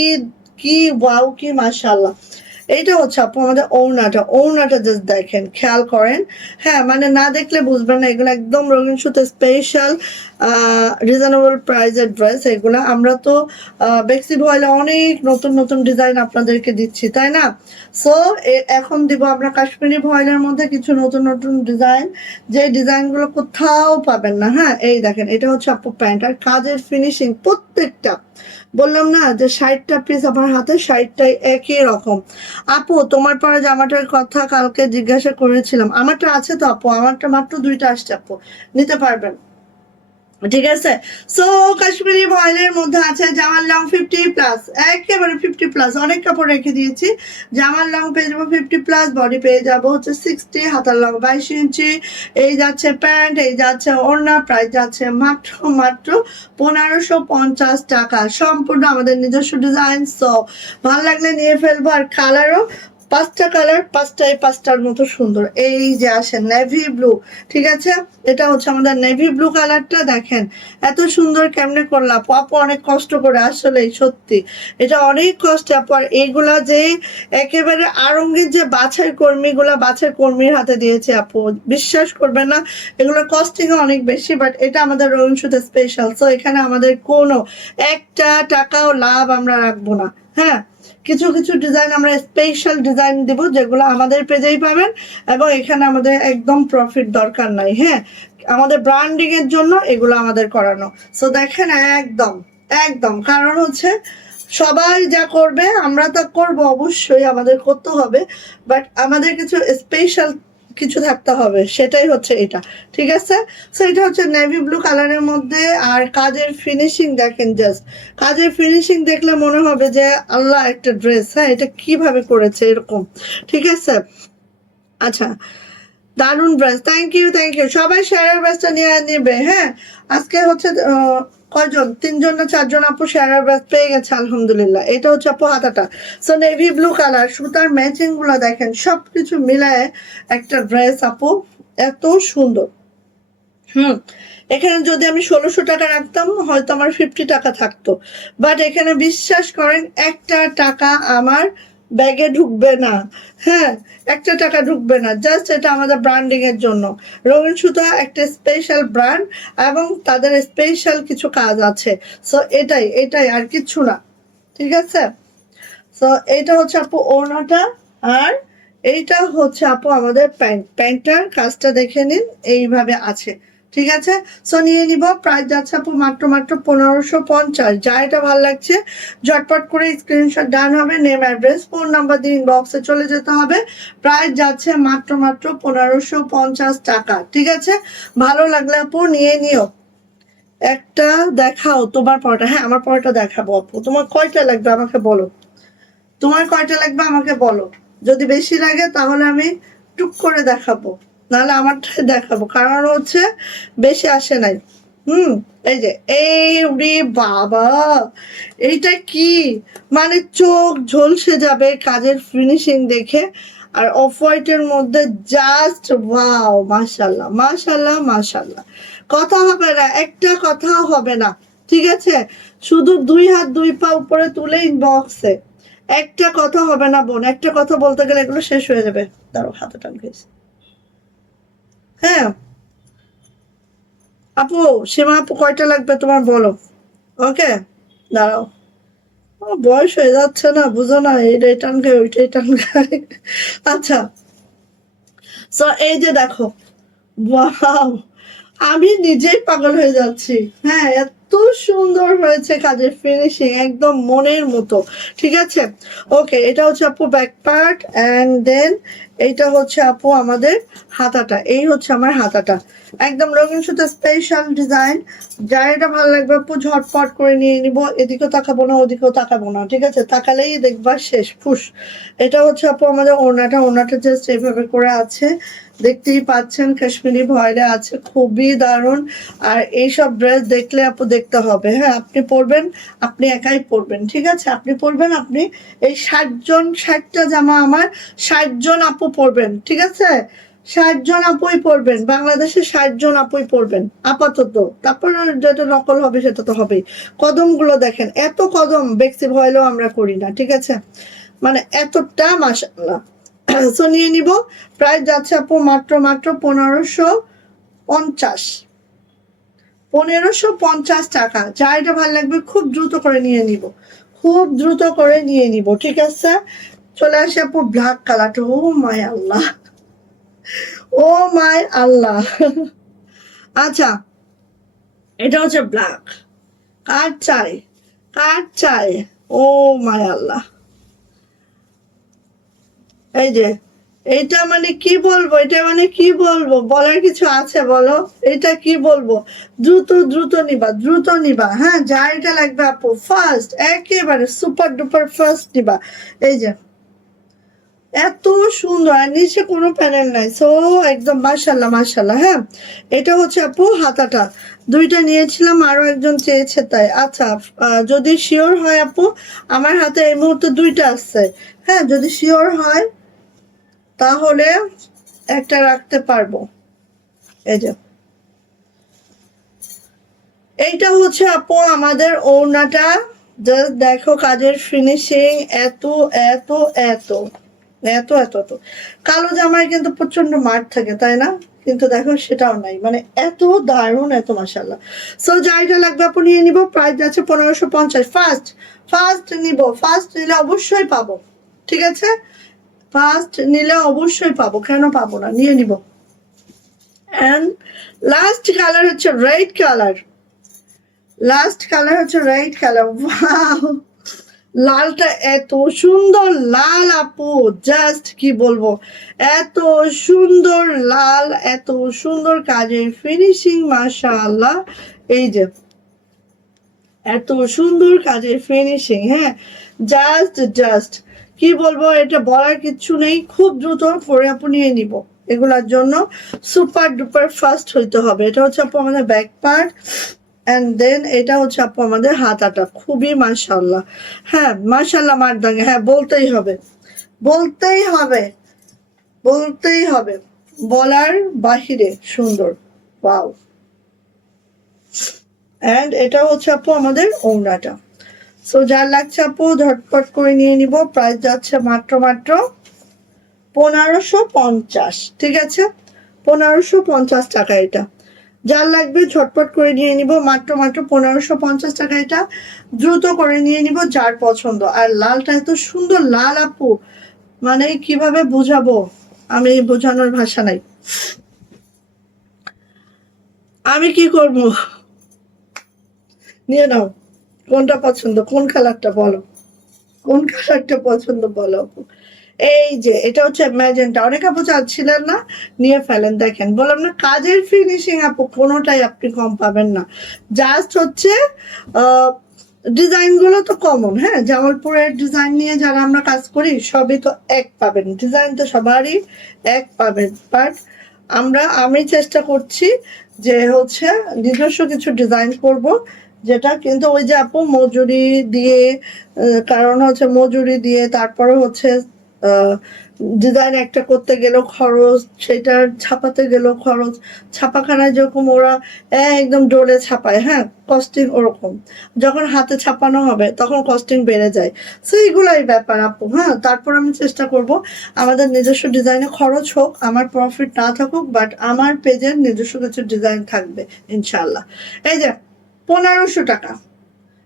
কি ওয়াও, কি মাশাআল্লাহ। এইটা হচ্ছে আপু আমাদের ওড়নাটা, ওড়নাটা জাস্ট দেখেন, খেয়াল করেন। হ্যাঁ, মানে না দেখলে বুঝবেন না, এগুলো একদম রঙিন সুতো স্পেশাল রিজনেবল প্রাইসের ড্রেস। এগুলো আমরা তো বেক্সি ভয়েলে অনেক নতুন নতুন ডিজাইন আপনাদেরকে দিচ্ছি, তাই না। সো এখন দিব আমরা কাশ্মীরি ভয়েলের মধ্যে কিছু নতুন নতুন ডিজাইন, যে ডিজাইনগুলো কোথাও পাবেন না। হ্যাঁ, এই দেখেন এটা হচ্ছে আপু প্যান্ট, আর কাজের ফিনিশিং প্রত্যেকটা, বললাম না যে 60টা পিস আমার হাতে, 60টাই একই রকম। আপু তোমার পরে জামাটার কথা কালকে জিজ্ঞাসা করেছিলাম, আমারটা আছে তো আপু, আমারটা মাত্র 2টা আসছে আপু, নিতে পারবেন, ঠিক আছে। সো কাশ্মীরি ভয়েলের মধ্যে আছে জামার লং 50+, একেবারে 50+, অনেক কাপড় রেখে দিয়েছি। জামার লং পেয়ে যাবো 50+, বডি পেয়ে যাবো হচ্ছে 60, হাতার লং 22 ইঞ্চি। এই যাচ্ছে প্যান্ট, এই যাচ্ছে ওড়না, প্রাইস যাচ্ছে মাত্র মাত্র 1550 টাকা, সম্পূর্ণ আমাদের নিজস্ব ডিজাইন। সো ভালো লাগলে নিয়ে ফেলবো। আর কালারও 5টা কালার, 5টাই 5টার মতো সুন্দর। এই যে আসে নেভি ব্লু, ঠিক আছে। এটা হচ্ছে আমাদের নেভি ব্লু কালারটা, দেখেন এত সুন্দর কেমনে করলাম আপু, অনেক কষ্ট করে, আসলে সত্যি এটা অনেক কষ্ট আপু। আর এইগুলা যে একেবারে আরঙ্গের যে বাছাই কর্মীগুলা, বাছাই কর্মীর হাতে দিয়েছে আপু, বিশ্বাস করবেন না, এগুলো কস্টিং অনেক বেশি, বাট এটা আমাদের রঙিন সুতো স্পেশাল। সো এখানে আমাদের কোনো একটা টাকাও লাভ আমরা রাখবো না। হ্যাঁ, কিছু কিছু ডিজাইন আমরা স্পেশাল ডিজাইন দেব, যেগুলো আমাদের পেজেই পাবেন, এবং এখানে আমাদের একদম প্রফিট দরকার নাই। হ্যাঁ, আমাদের ব্র্যান্ডিং এর জন্য এগুলো আমাদের করানো। সো দেখেন একদম একদম, কারণ হচ্ছে সবাই যা করবে আমরা তা করব, অবশ্যই আমাদের করতে হবে, বাট আমাদের কিছু স্পেশাল কিছু থাকতে হবে, সেটাই হচ্ছে এটা, ঠিক আছে। সো এটা হচ্ছে নেভি ব্লু কালারের মধ্যে। আর কাজের ফিনিশিং দেখেন, জাস্ট কাজের ফিনিশিং দেখলে মনে হবে যে আল্লাহ, একটা ড্রেস, হ্যাঁ এটা কিভাবে করেছে এরকম, ঠিক আছে। আচ্ছা, দারুন dress, thank you thank you. সবাই শেয়ারের ব্যাচটা নিয়ে নেবে। হ্যাঁ, আজকে হচ্ছে কয়জন? 3জন না 4জন আপু শেয়ার ব্যাস পেয়ে গেছে আলহামদুলিল্লাহ। এটা হচ্ছে আপু হাতাটা। সো নেভি ব্লু কালার, সুতার ম্যাচিং গুলো দেখেন, সবকিছু মিলায় একটা ড্রেস আপু এত সুন্দর। এখানে যদি আমি 1600 টাকা রাখতাম হয়তো আমার 50 টাকা থাকতো, বাট এখানে বিশ্বাস করেন একটা টাকা আমার ব্যাগে ঢুকবে না। হ্যাঁ, একটা টাকা ঢুকবে না, জাস্ট এটা আমাদের ব্র্যান্ডিং এর জন্য। রঙিন সুতা একটা স্পেশাল ব্র্যান্ড এবং তাদের স্পেশাল কিছু কাজ আছে। সো এটাই এটাই আর কিছু না, ঠিক আছে। সো এইটা হচ্ছে আপু ওড়নাটা, আর এইটা হচ্ছে আপু আমাদের প্যান্টটার কাজটা দেখে নিন, এইভাবে আছে, ঠিক আছে। সো নিয়ে নিব, প্রাইস যাচ্ছে আপু মাত্র 1550। যা এটা ভালো লাগছে ঝটপট করে স্ক্রিনশট ডান হবে, নেম অ্যাড্রেস ফোন নাম্বার দিয়ে ইনবক্সে চলে যেতে হবে। প্রাইস যাচ্ছে মাত্র 1550 টাকা, ঠিক আছে। ভালো লাগলে আপু নিয়ে নিও। একটা দেখাও তোমার পরোটা। হ্যাঁ, আমার পরোটা দেখাবো আপু। তোমার কয়টা লাগবে আমাকে বলো, তোমার কয়টা লাগবে আমাকে বলো। যদি বেশি লাগে তাহলে আমি টুক করে দেখাবো, নাহলে আমারটাই দেখাবো, কারণ হচ্ছে বেশি আসে নাই। এই যে এই রে বাবা, এইটা কি মানে চোখ ঝলসে যাবে কাজের ফিনিশিং দেখে। আর অফ হোয়াইটের মধ্যে জাস্ট ওয়াও, মাশাল্লাহ মাশাল্লাহ মাশাল্লাহ, কথা হবে না, একটা কথাও হবে না, ঠিক আছে। শুধু 2 হাত 2 পা উপরে তুলে ইনবক্সে, একটা কথা হবে না বোন, একটা কথা বলতে গেলে এগুলো শেষ হয়ে যাবে। দাঁড়াও, হাতে টান খেয়েছি। হ্যাঁ আপু, সীমা আপু কয়টা লাগবে তোমার বলো, ওকে। দাঁড়াও, আমার বয়স হয়ে যাচ্ছে না, বুঝো না, এইটাই টান খাই ওইটাই টান খাই। আচ্ছা, সো এই যে দেখো, ওয়াও, আমি নিজেই পাগল হয়ে যাচ্ছি। হ্যাঁ, এত সুন্দর হয়েছে কাজের ফিনিশিং, একদম মনের মতো, ঠিক আছে। ওকে, এটা হচ্ছে আপু ব্যাক পার্ট, এন্ড দেন এইটা হচ্ছে আপু আমাদের হাতাটা। এই হচ্ছে আমার হাতাটা, একদম রঙিন সুতা স্পেশাল ডিজাইন। যার এটা ভালো লাগবে আপু ঝটপট করে নিয়ে নিব, এদিকেও তাকাবো না ওদিকেও তাকাবো না, ঠিক আছে, তাকালেই দেখবা শেষ ফুস। এটা হচ্ছে আপু আমাদের ওড়নাটা, ওড়নাটা জাস্ট এইভাবে করে আছে, দেখতেই পাচ্ছেন, কাশ্মীরি ভয়েলে আছে, খুবই দারুণ। আর এইসব ড্রেস দেখলে আপু দেখতে হবে। হ্যাঁ, আপনি পরবেন, আপনি একাই পরবেন, ঠিক আছে, আপনি পরবেন, আপনি এই 60টা জামা আমার 60জন আপু পরবেন, ঠিক আছে। 60জন আপুই পরবেন, বাংলাদেশে 60জন আপুই পরবেন আপাতত। তারপর যেটা নকল হবে সেটা তো হবেই। কদমগুলো দেখেন, এত কদম বেক্সি ভয়েলেও আমরা করি না, ঠিক আছে, মানে এতটা মাশাআল্লাহ। সো নিয়ে নিব, প্রাইস যাচ্ছে আপু মাত্র 1550, 1550 টাকা। যা এটা ভালো লাগবে খুব দ্রুত করে নিয়ে নিব, খুব দ্রুত করে নিয়ে নিব, ঠিক আছে। চলে আসে আপু ব্ল্যাক কালারটা, ও মাই আল্লাহ, ও মাই আল্লাহ। আচ্ছা, এটা হচ্ছে ব্ল্যাক, কার চাই, কার চাই, ও মাই আল্লাহ। এই যে এটা মানে কি বলবো, এটা মানে কি বলবো, বলার কিছু আছে বলো, এটা কি বলবো। দ্রুত দ্রুত নিবা, দ্রুত নিবা। হ্যাঁ, যা এটা লাগবে আপু ফার্স্ট, একেবারে সুপার ডুপার ফার্স্ট নিবা। এই যে এত সুন্দর, আর নিচে কোনো প্যানেল নাই, সো একদম মাশাল্লাহ মাশাল্লাহ। হ্যাঁ, এটা হচ্ছে আপু হাতাটা, দুইটা নিয়েছিলাম, আরো একজন চেয়েছে তাই। আচ্ছা, যদি শিওর হয় আপু, আমার হাতে এই মুহূর্তে দুইটা আছে। হ্যাঁ, যদি শিওর হয় তাহলে একটা রাখতে পারবো। এই যে এইটা হচ্ছে আপু আমাদের ওড়নাটা, জাস্ট দেখো কাজের ফিনিশিং, এত এত এত এত এত এত। কালো জামায় কিন্তু প্রচন্ড মার থাকে তাই না, কিন্তু দেখো সেটাও নাই, মানে এত দারুণ, এত মাশাল্লাহ। সো যাইটা লাগবে আপু নিয়ে নিব, প্রাইস আছে 1550। ফার্স্ট ফার্স্ট নিব, ফার্স্ট নিলে অবশ্যই পাবো, ঠিক আছে, ফার্স্ট নিলে অবশ্যই পাবো, কেন পাবো না, নিয়ে নিব। এন্ড লাস্ট কালার হচ্ছে রেড কালার, লাস্ট কালার হচ্ছে রেড কালার। ওয়াও, লালটা এত সুন্দর লাল আপু, জাস্ট কি বলবো, এত সুন্দর লাল, এত সুন্দর কাজের ফিনিশিং, মাশাআল্লাহ। এই যে এত সুন্দর কাজের ফিনিশিং, হ্যাঁ, জাস্ট জাস্ট কি বলবো, এটা বলার কিচ্ছু নেই, খুব দ্রুত করে আপু নিয়ে নিব। এগুলার জন্য সুপার ডুপার ফাস্ট হইতে হবে। এটা হচ্ছে আপু আমাদের ব্যাক পার্ট, অ্যান্ড দেন এটা হচ্ছে আপু আমাদের হাতাটা, খুবই মাশাআল্লাহ। হ্যাঁ মাশাআল্লাহ মারদাঙ্গে, হ্যাঁ বলতেই হবে, বলতেই হবে, বলতেই হবে, বলার বাহিরে সুন্দর। ওয়াও। অ্যান্ড এটা হচ্ছে আপু আমাদের ওড়নাটা। সো যার লাগছে আপু ঝটপট করে নিয়ে নিব। প্রাইস যাচ্ছে মাত্র মাত্র 1550, ঠিক আছে, 1550 টাকা এটা। যার লাগবে ঝটপট করে নিয়ে নিব, মাত্র মাত্র 1550 টাকা এটা। দ্রুত করে নিয়ে নিব যার পছন্দ। আর লালটা এত সুন্দর লাল আপু, মানে কিভাবে বুঝাবো, আমি বোঝানোর ভাষা নাই। আমি কি করব, নিয়ে নাও। কোনটা পছন্দ, কোন কালারটা বলো, কোন কালারটা পছন্দ বলো আপু। এই যে এটা হচ্ছে ম্যাজেন্টা, অনেক আপু চাচ্ছিলেন না, নিয়ে ফেলেন। দেখেন বললাম না, কাজের ফিনিশিং আপু কোনোটাই আপনি কম পাবেন না। জাস্ট হচ্ছে ডিজাইন গুলো তো কমন, হ্যাঁ জামালপুরের ডিজাইন নিয়ে যারা আমরা কাজ করি সবই তো এক পাবেন, ডিজাইন তো সবারই এক পাবেন। বাট আমি চেষ্টা করছি যে হচ্ছে নিজস্ব কিছু ডিজাইন করব, যেটা কিন্তু ওই যে আপু মজুরি দিয়ে, কারণ হচ্ছে মজুরি দিয়ে তারপরে হচ্ছে ডিজাইন একটা করতে গেলেও খরচ, সেটার ছাপাতে গেলেও খরচ। ছাপাখানায় যেরকম ওরা একদম ডোলে ছাপায়, হ্যাঁ কস্টিং ওরকম, যখন হাতে ছাপানো হবে তখন কস্টিং বেড়ে যায়। সো এইগুলাই ব্যাপার আপু। হ্যাঁ তারপর আমি চেষ্টা করব আমাদের নিজস্ব ডিজাইনে খরচ হোক, আমার প্রফিট না থাকুক, বাট আমার পেজের নিজস্ব কিছু ডিজাইন থাকবে ইনশাল্লাহ। এই যে 1500 টাকা,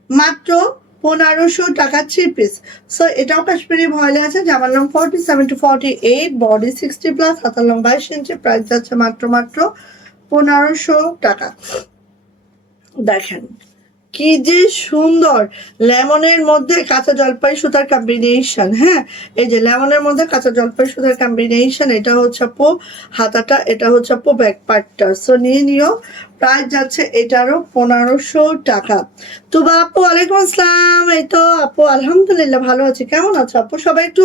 মাত্র 1500 টাকা 3 পিস। সো এটাও কাশ্মীরি ভয়েলে আছে, জামার লং 47 to 48, বডি 60+, হাতার লং 22 ইঞ্চি। প্রাইস যাচ্ছে মাত্র মাত্র 1500 টাকা। দেখেন কি যে সুন্দর, লেমনের মধ্যে কাঁচা জলপাই সুতার কম্বিনেশন। হ্যাঁ এই যে লেমনের মধ্যে কাঁচা জলপাই সুতার কম্বিনেশন, এটা হচ্ছে আপু হাতাটা, এটা হচ্ছে আপু ব্যাক পার্টটা। সো নিয়ে নিও। প্রাইস যাচ্ছে এটারও 1500 টাকা। তুবা আপু ওয়ালাইকুম আসসালাম। এই তো আপু আলহামদুলিল্লাহ ভালো আছি, কেমন আছো আপু? সবাই একটু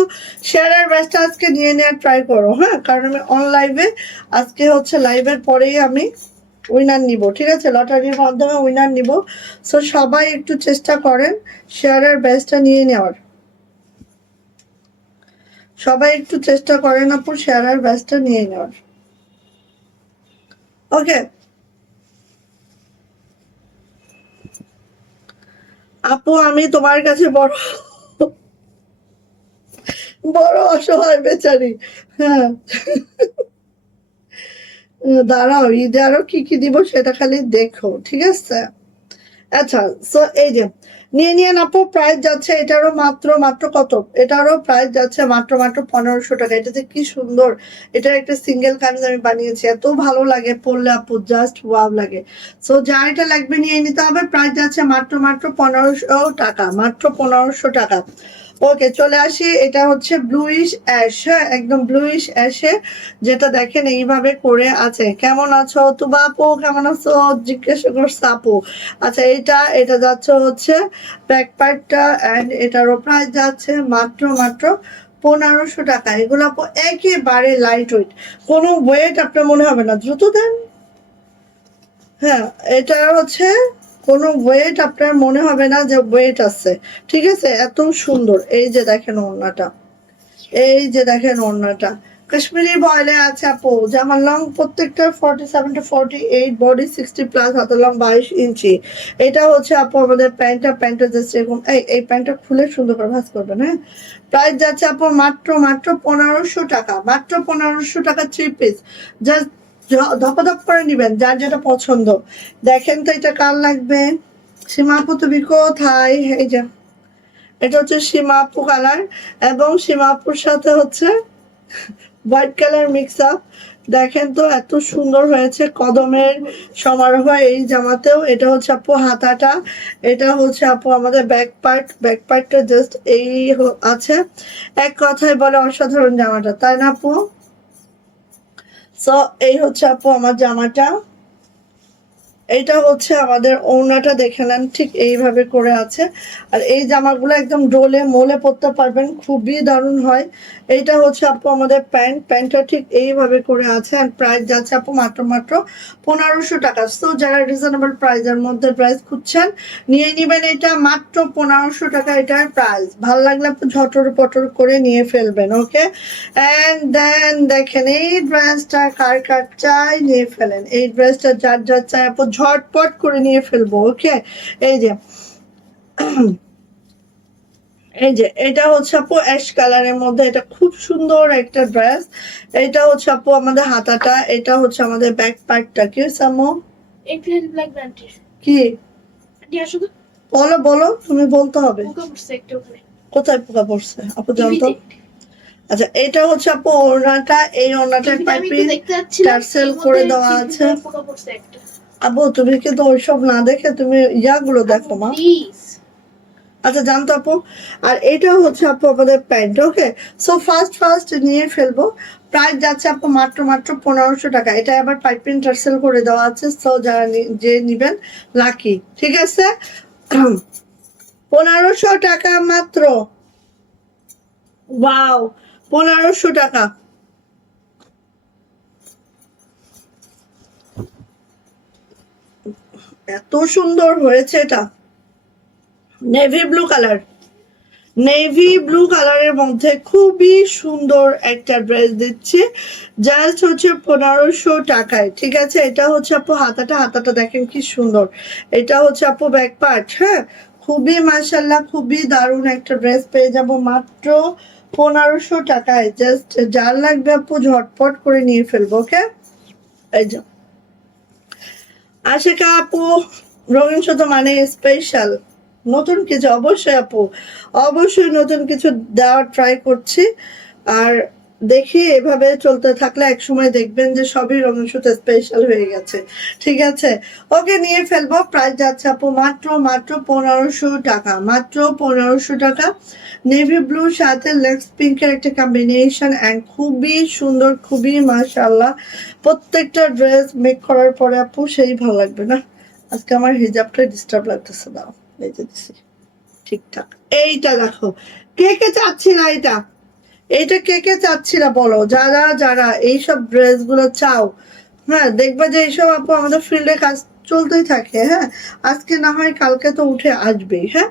শেয়ার আর ব্যাচটা আজকে নিয়ে নেওয়ার ট্রাই করো, হ্যাঁ কারণ আমি অন লাইভে, আজকে হচ্ছে লাইভের পরেই আমি উইনার নিব, ঠিক আছে, লটারির মাধ্যমে উইনার নিব। সো সবাই একটু চেষ্টা করেন শেয়ারের ব্যাচটা নিয়ে নেওয়ার, সবাই একটু চেষ্টা করেন আপু শেয়ারের ব্যাচটা নিয়ে নেওয়ার। ওকে আপু আমি তোমার কাছে বড় বড় অসহায় বেচারি। হ্যাঁ দাঁড়াও, ঈদে আরো কি কি দিব সেটা খালি দেখো, ঠিক আছে। আচ্ছা সো এই যে নিয়ে নিয়ে আপু, প্রাইস যাচ্ছে এটারও মাত্র মাত্র কত, এটারও প্রাইস যাচ্ছে মাত্র মাত্র 1500 টাকা। এটা যে কি সুন্দর, এটার একটা সিঙ্গেল কামিজ আমি বানিয়েছি, এত ভালো লাগে পরলে আপু, জাস্ট ওয়াও লাগে। সো যা এটা লাগবে নিয়ে নিতে হবে। প্রাইস যাচ্ছে মাত্র মাত্র 1500 টাকা, মাত্র 1500 টাকা। ওকে চলে আসি, এটা হচ্ছে ব্লুইশ অ্যাশ, হ্যাঁ একদম ব্লুইশ অ্যাশে, যেটা দেখেন এইভাবে করে আছে। কেমন আছো তুবা আপু, কেমন আছো জিজ্ঞাসা করছে আপু। আচ্ছা এটা যাচ্ছে হচ্ছে ব্যাক পার্টটা, অ্যান্ড এটারও প্রাইস যাচ্ছে মাত্র মাত্র 1500 টাকা। এগুলো আপু একেবারে লাইট ওয়েট, কোনো ওয়েট আপনার মনে হবে না। দ্রুত দেন। হ্যাঁ এটা হচ্ছে কোনো ওয়েট আপনার মনে হবে না যে ওয়েট আছে, ঠিক আছে, এত সুন্দর। এই যে দেখেন ওড়নাটা, এই যে দেখেন ওড়নাটা কাশ্মীরি বয়েলে আছে আপু। জামার লং প্রত্যেকটা 47 to 48, বডি 60+, হাতের লং 22 ইঞ্চি। এটা হচ্ছে আপু আমাদের প্যান্টটা জাস্ট এরকম, এই প্যান্টটা খুলে সুন্দর করে ভাঁজ করবেন, হ্যাঁ। প্রাইস যাচ্ছে আপু মাত্র মাত্র 1500 টাকা, মাত্র 1500 টাকা 3 পিস। জাস্ট ধপাধপ করে নিবেন যার যেটা পছন্দ। দেখেন তো এটা কার লাগবে। সীমা আপু তুমি কোথায়, এই যে এটা হচ্ছে সীমা আপু কালার, এবং সীমা আপুর সাথে হচ্ছে হোয়াইট কালার মিক্স আপ। দেখেন তো এত সুন্দর হয়েছে, কদমের সমারোহ এই জামাতেও। এটা হচ্ছে আপু হাতাটা, এটা হচ্ছে আপু আমাদের ব্যাক পার্টটা জাস্ট এই আছে। এক কথায় বলে অসাধারণ জামাটা, তাই না আপু? সো এই হচ্ছে আপু আমার জামাটা। এইটা হচ্ছে আমাদের ওড়নাটা, দেখে নেন ঠিক এইভাবে করে আছে। আর এই জামাগুলো একদম ডোলে মোলে পরতে পারবেন, খুবই দারুণ হয়। এইটা হচ্ছে আপু আমাদের প্যান্টটা ঠিক এইভাবে করে আছে। আর প্রাইস যাচ্ছে আপু মাত্র মাত্র 1500 টাকা। সো যারা রিজনেবল প্রাইসের মধ্যে প্রাইস খুঁজছেন নিয়ে নিবেন, এটা মাত্র 1500 টাকা এটার প্রাইস। ভালো লাগলে আপু ঝটর পটর করে নিয়ে ফেলবেন, ওকে। অ্যান্ড দেন দেখেন এই ড্রেসটা কার কার চাই নিয়ে ফেলেন, এই ড্রেসটা যার যার চাই আপু ঝটপট করে নিয়ে ফেলবো, ওকে। এই যে এই যে এটা হচ্ছে আপু অ্যাশ কালারের মধ্যে, এটা খুব সুন্দর একটা ড্রেস। এটা হচ্ছে আপু আমাদের হাতাটা, এটা হচ্ছে আমাদের ব্যাক পার্টটা। কি সামো কি বলো বলো, তুমি বলতে হবে। কোথায় পোকা পড়ছে আপু জানতো? আচ্ছা এটা হচ্ছে আপু ওড়নাটা, এই ওড়নাটা পাইপিং টার্সেল করে দেওয়া আছে। আপু তুমি কিন্তু ওইসব না দেখে তুমি ইয়াগুলো দেখো মা। আচ্ছা জানতো আপু। আর এটা হচ্ছে আপু আমাদের প্যান্ট, ওকে। সো ফার্স্ট নিয়ে ফেলবো। প্রাইস যাচ্ছে আপু মাত্র মাত্র 1500 টাকা। এটা আবার পাইপিং টার্সেল করে দেওয়া আছে। সো যারা যে নিবেন লাকি, ঠিক আছে। 1500 টাকা মাত্র। ওয়াও, 1500 টাকা। এত সুন্দর হয়েছে এটা, navy blue colour, navy blue কালারের মধ্যে খুবই সুন্দর একটা ড্রেস দিচ্ছে, জাস্ট হচ্ছে 1500 টাকায়, ঠিক আছে। এটা হচ্ছে আপু হাতাটা দেখেন কি সুন্দর। এটা হচ্ছে আপু ব্যাক পার্ট, হ্যাঁ। খুবই মাশাল্লাহ, খুবই দারুণ একটা ড্রেস পেয়ে যাব মাত্র 1500 টাকায়। জাস্ট যার লাগবে আপু ঝটপট করে নিয়ে ফেলবো, ওকে। এই যে আশিকা আপু, রঙিন শুধু মানে স্পেশাল নতুন কিছু, অবশ্যই আপু, অবশ্যই নতুন কিছু দেওয়ার ট্রাই করছি। আর দেখি এভাবে চলতে থাকলে একসময় দেখবেন যে সবই রঙিন সুতো স্পেশাল হয়ে গেছে, ঠিক আছে। ওকে নিয়ে ফেলবো। প্রাইস যাচ্ছে আপু মাত্র মাত্র 1500 টাকা, মাত্র 1500 টাকা। নেভি ব্লুর সাথে লেক্স পিঙ্কের একটা কম্বিনেশন, অ্যান্ড খুবই সুন্দর, খুবই মাশাআল্লাহ। প্রত্যেকটা ড্রেস মেক করার পরে আপু সেই ভালো লাগবে না। আজকে আমার হিজাবটা ডিস্টার্ব লাগতেছে, দাও এই যে দিছি ঠিকঠাক। এইটা দেখো, কে কে চাচ্ছি না এটা, এইটা কে কে চাচ্ছি না বলো, যারা যারা এইসব ড্রেস গুলো চাও। হ্যাঁ দেখবা যে এইসব আপু আমাদের ফিল্ডে কাজ চলতেই থাকে, হ্যাঁ। আজকে না হয় কালকে তো উঠে আসবেই, হ্যাঁ।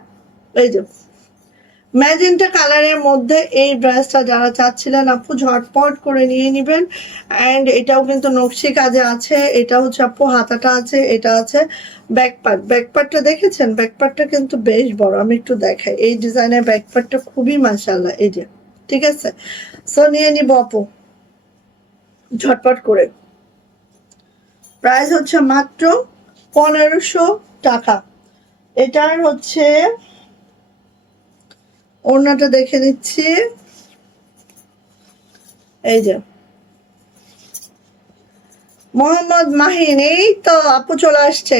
এই যে ম্যাজেন্টা কালারের মধ্যে এই ড্রেসটা যারা চাচ্ছিলেন আপু ঝটপট করে নিয়ে নিবেন। অ্যান্ড এটাও কিন্তু নকশি কাজে আছে। এটা হচ্ছে আপু হাতাটা আছে, এটা আছে ব্যাকপার্টটা দেখেছেন, ব্যাকপার্টটা কিন্তু বেশ বড়। আমি একটু দেখাই, এই ডিজাইনের ব্যাকপার্টটা খুবই মাশাআল্লাহ, এই যে, ঠিক আছে। সো নিয়ে নিব আপু ঝটপট করে। প্রাইস হচ্ছে মাত্র 1500 টাকা। এটার হচ্ছে ওড়নাটা দেখে নিচ্ছি, এই যে মোহাম্মদ মাহিন, এই তো আপু চলে আসছে।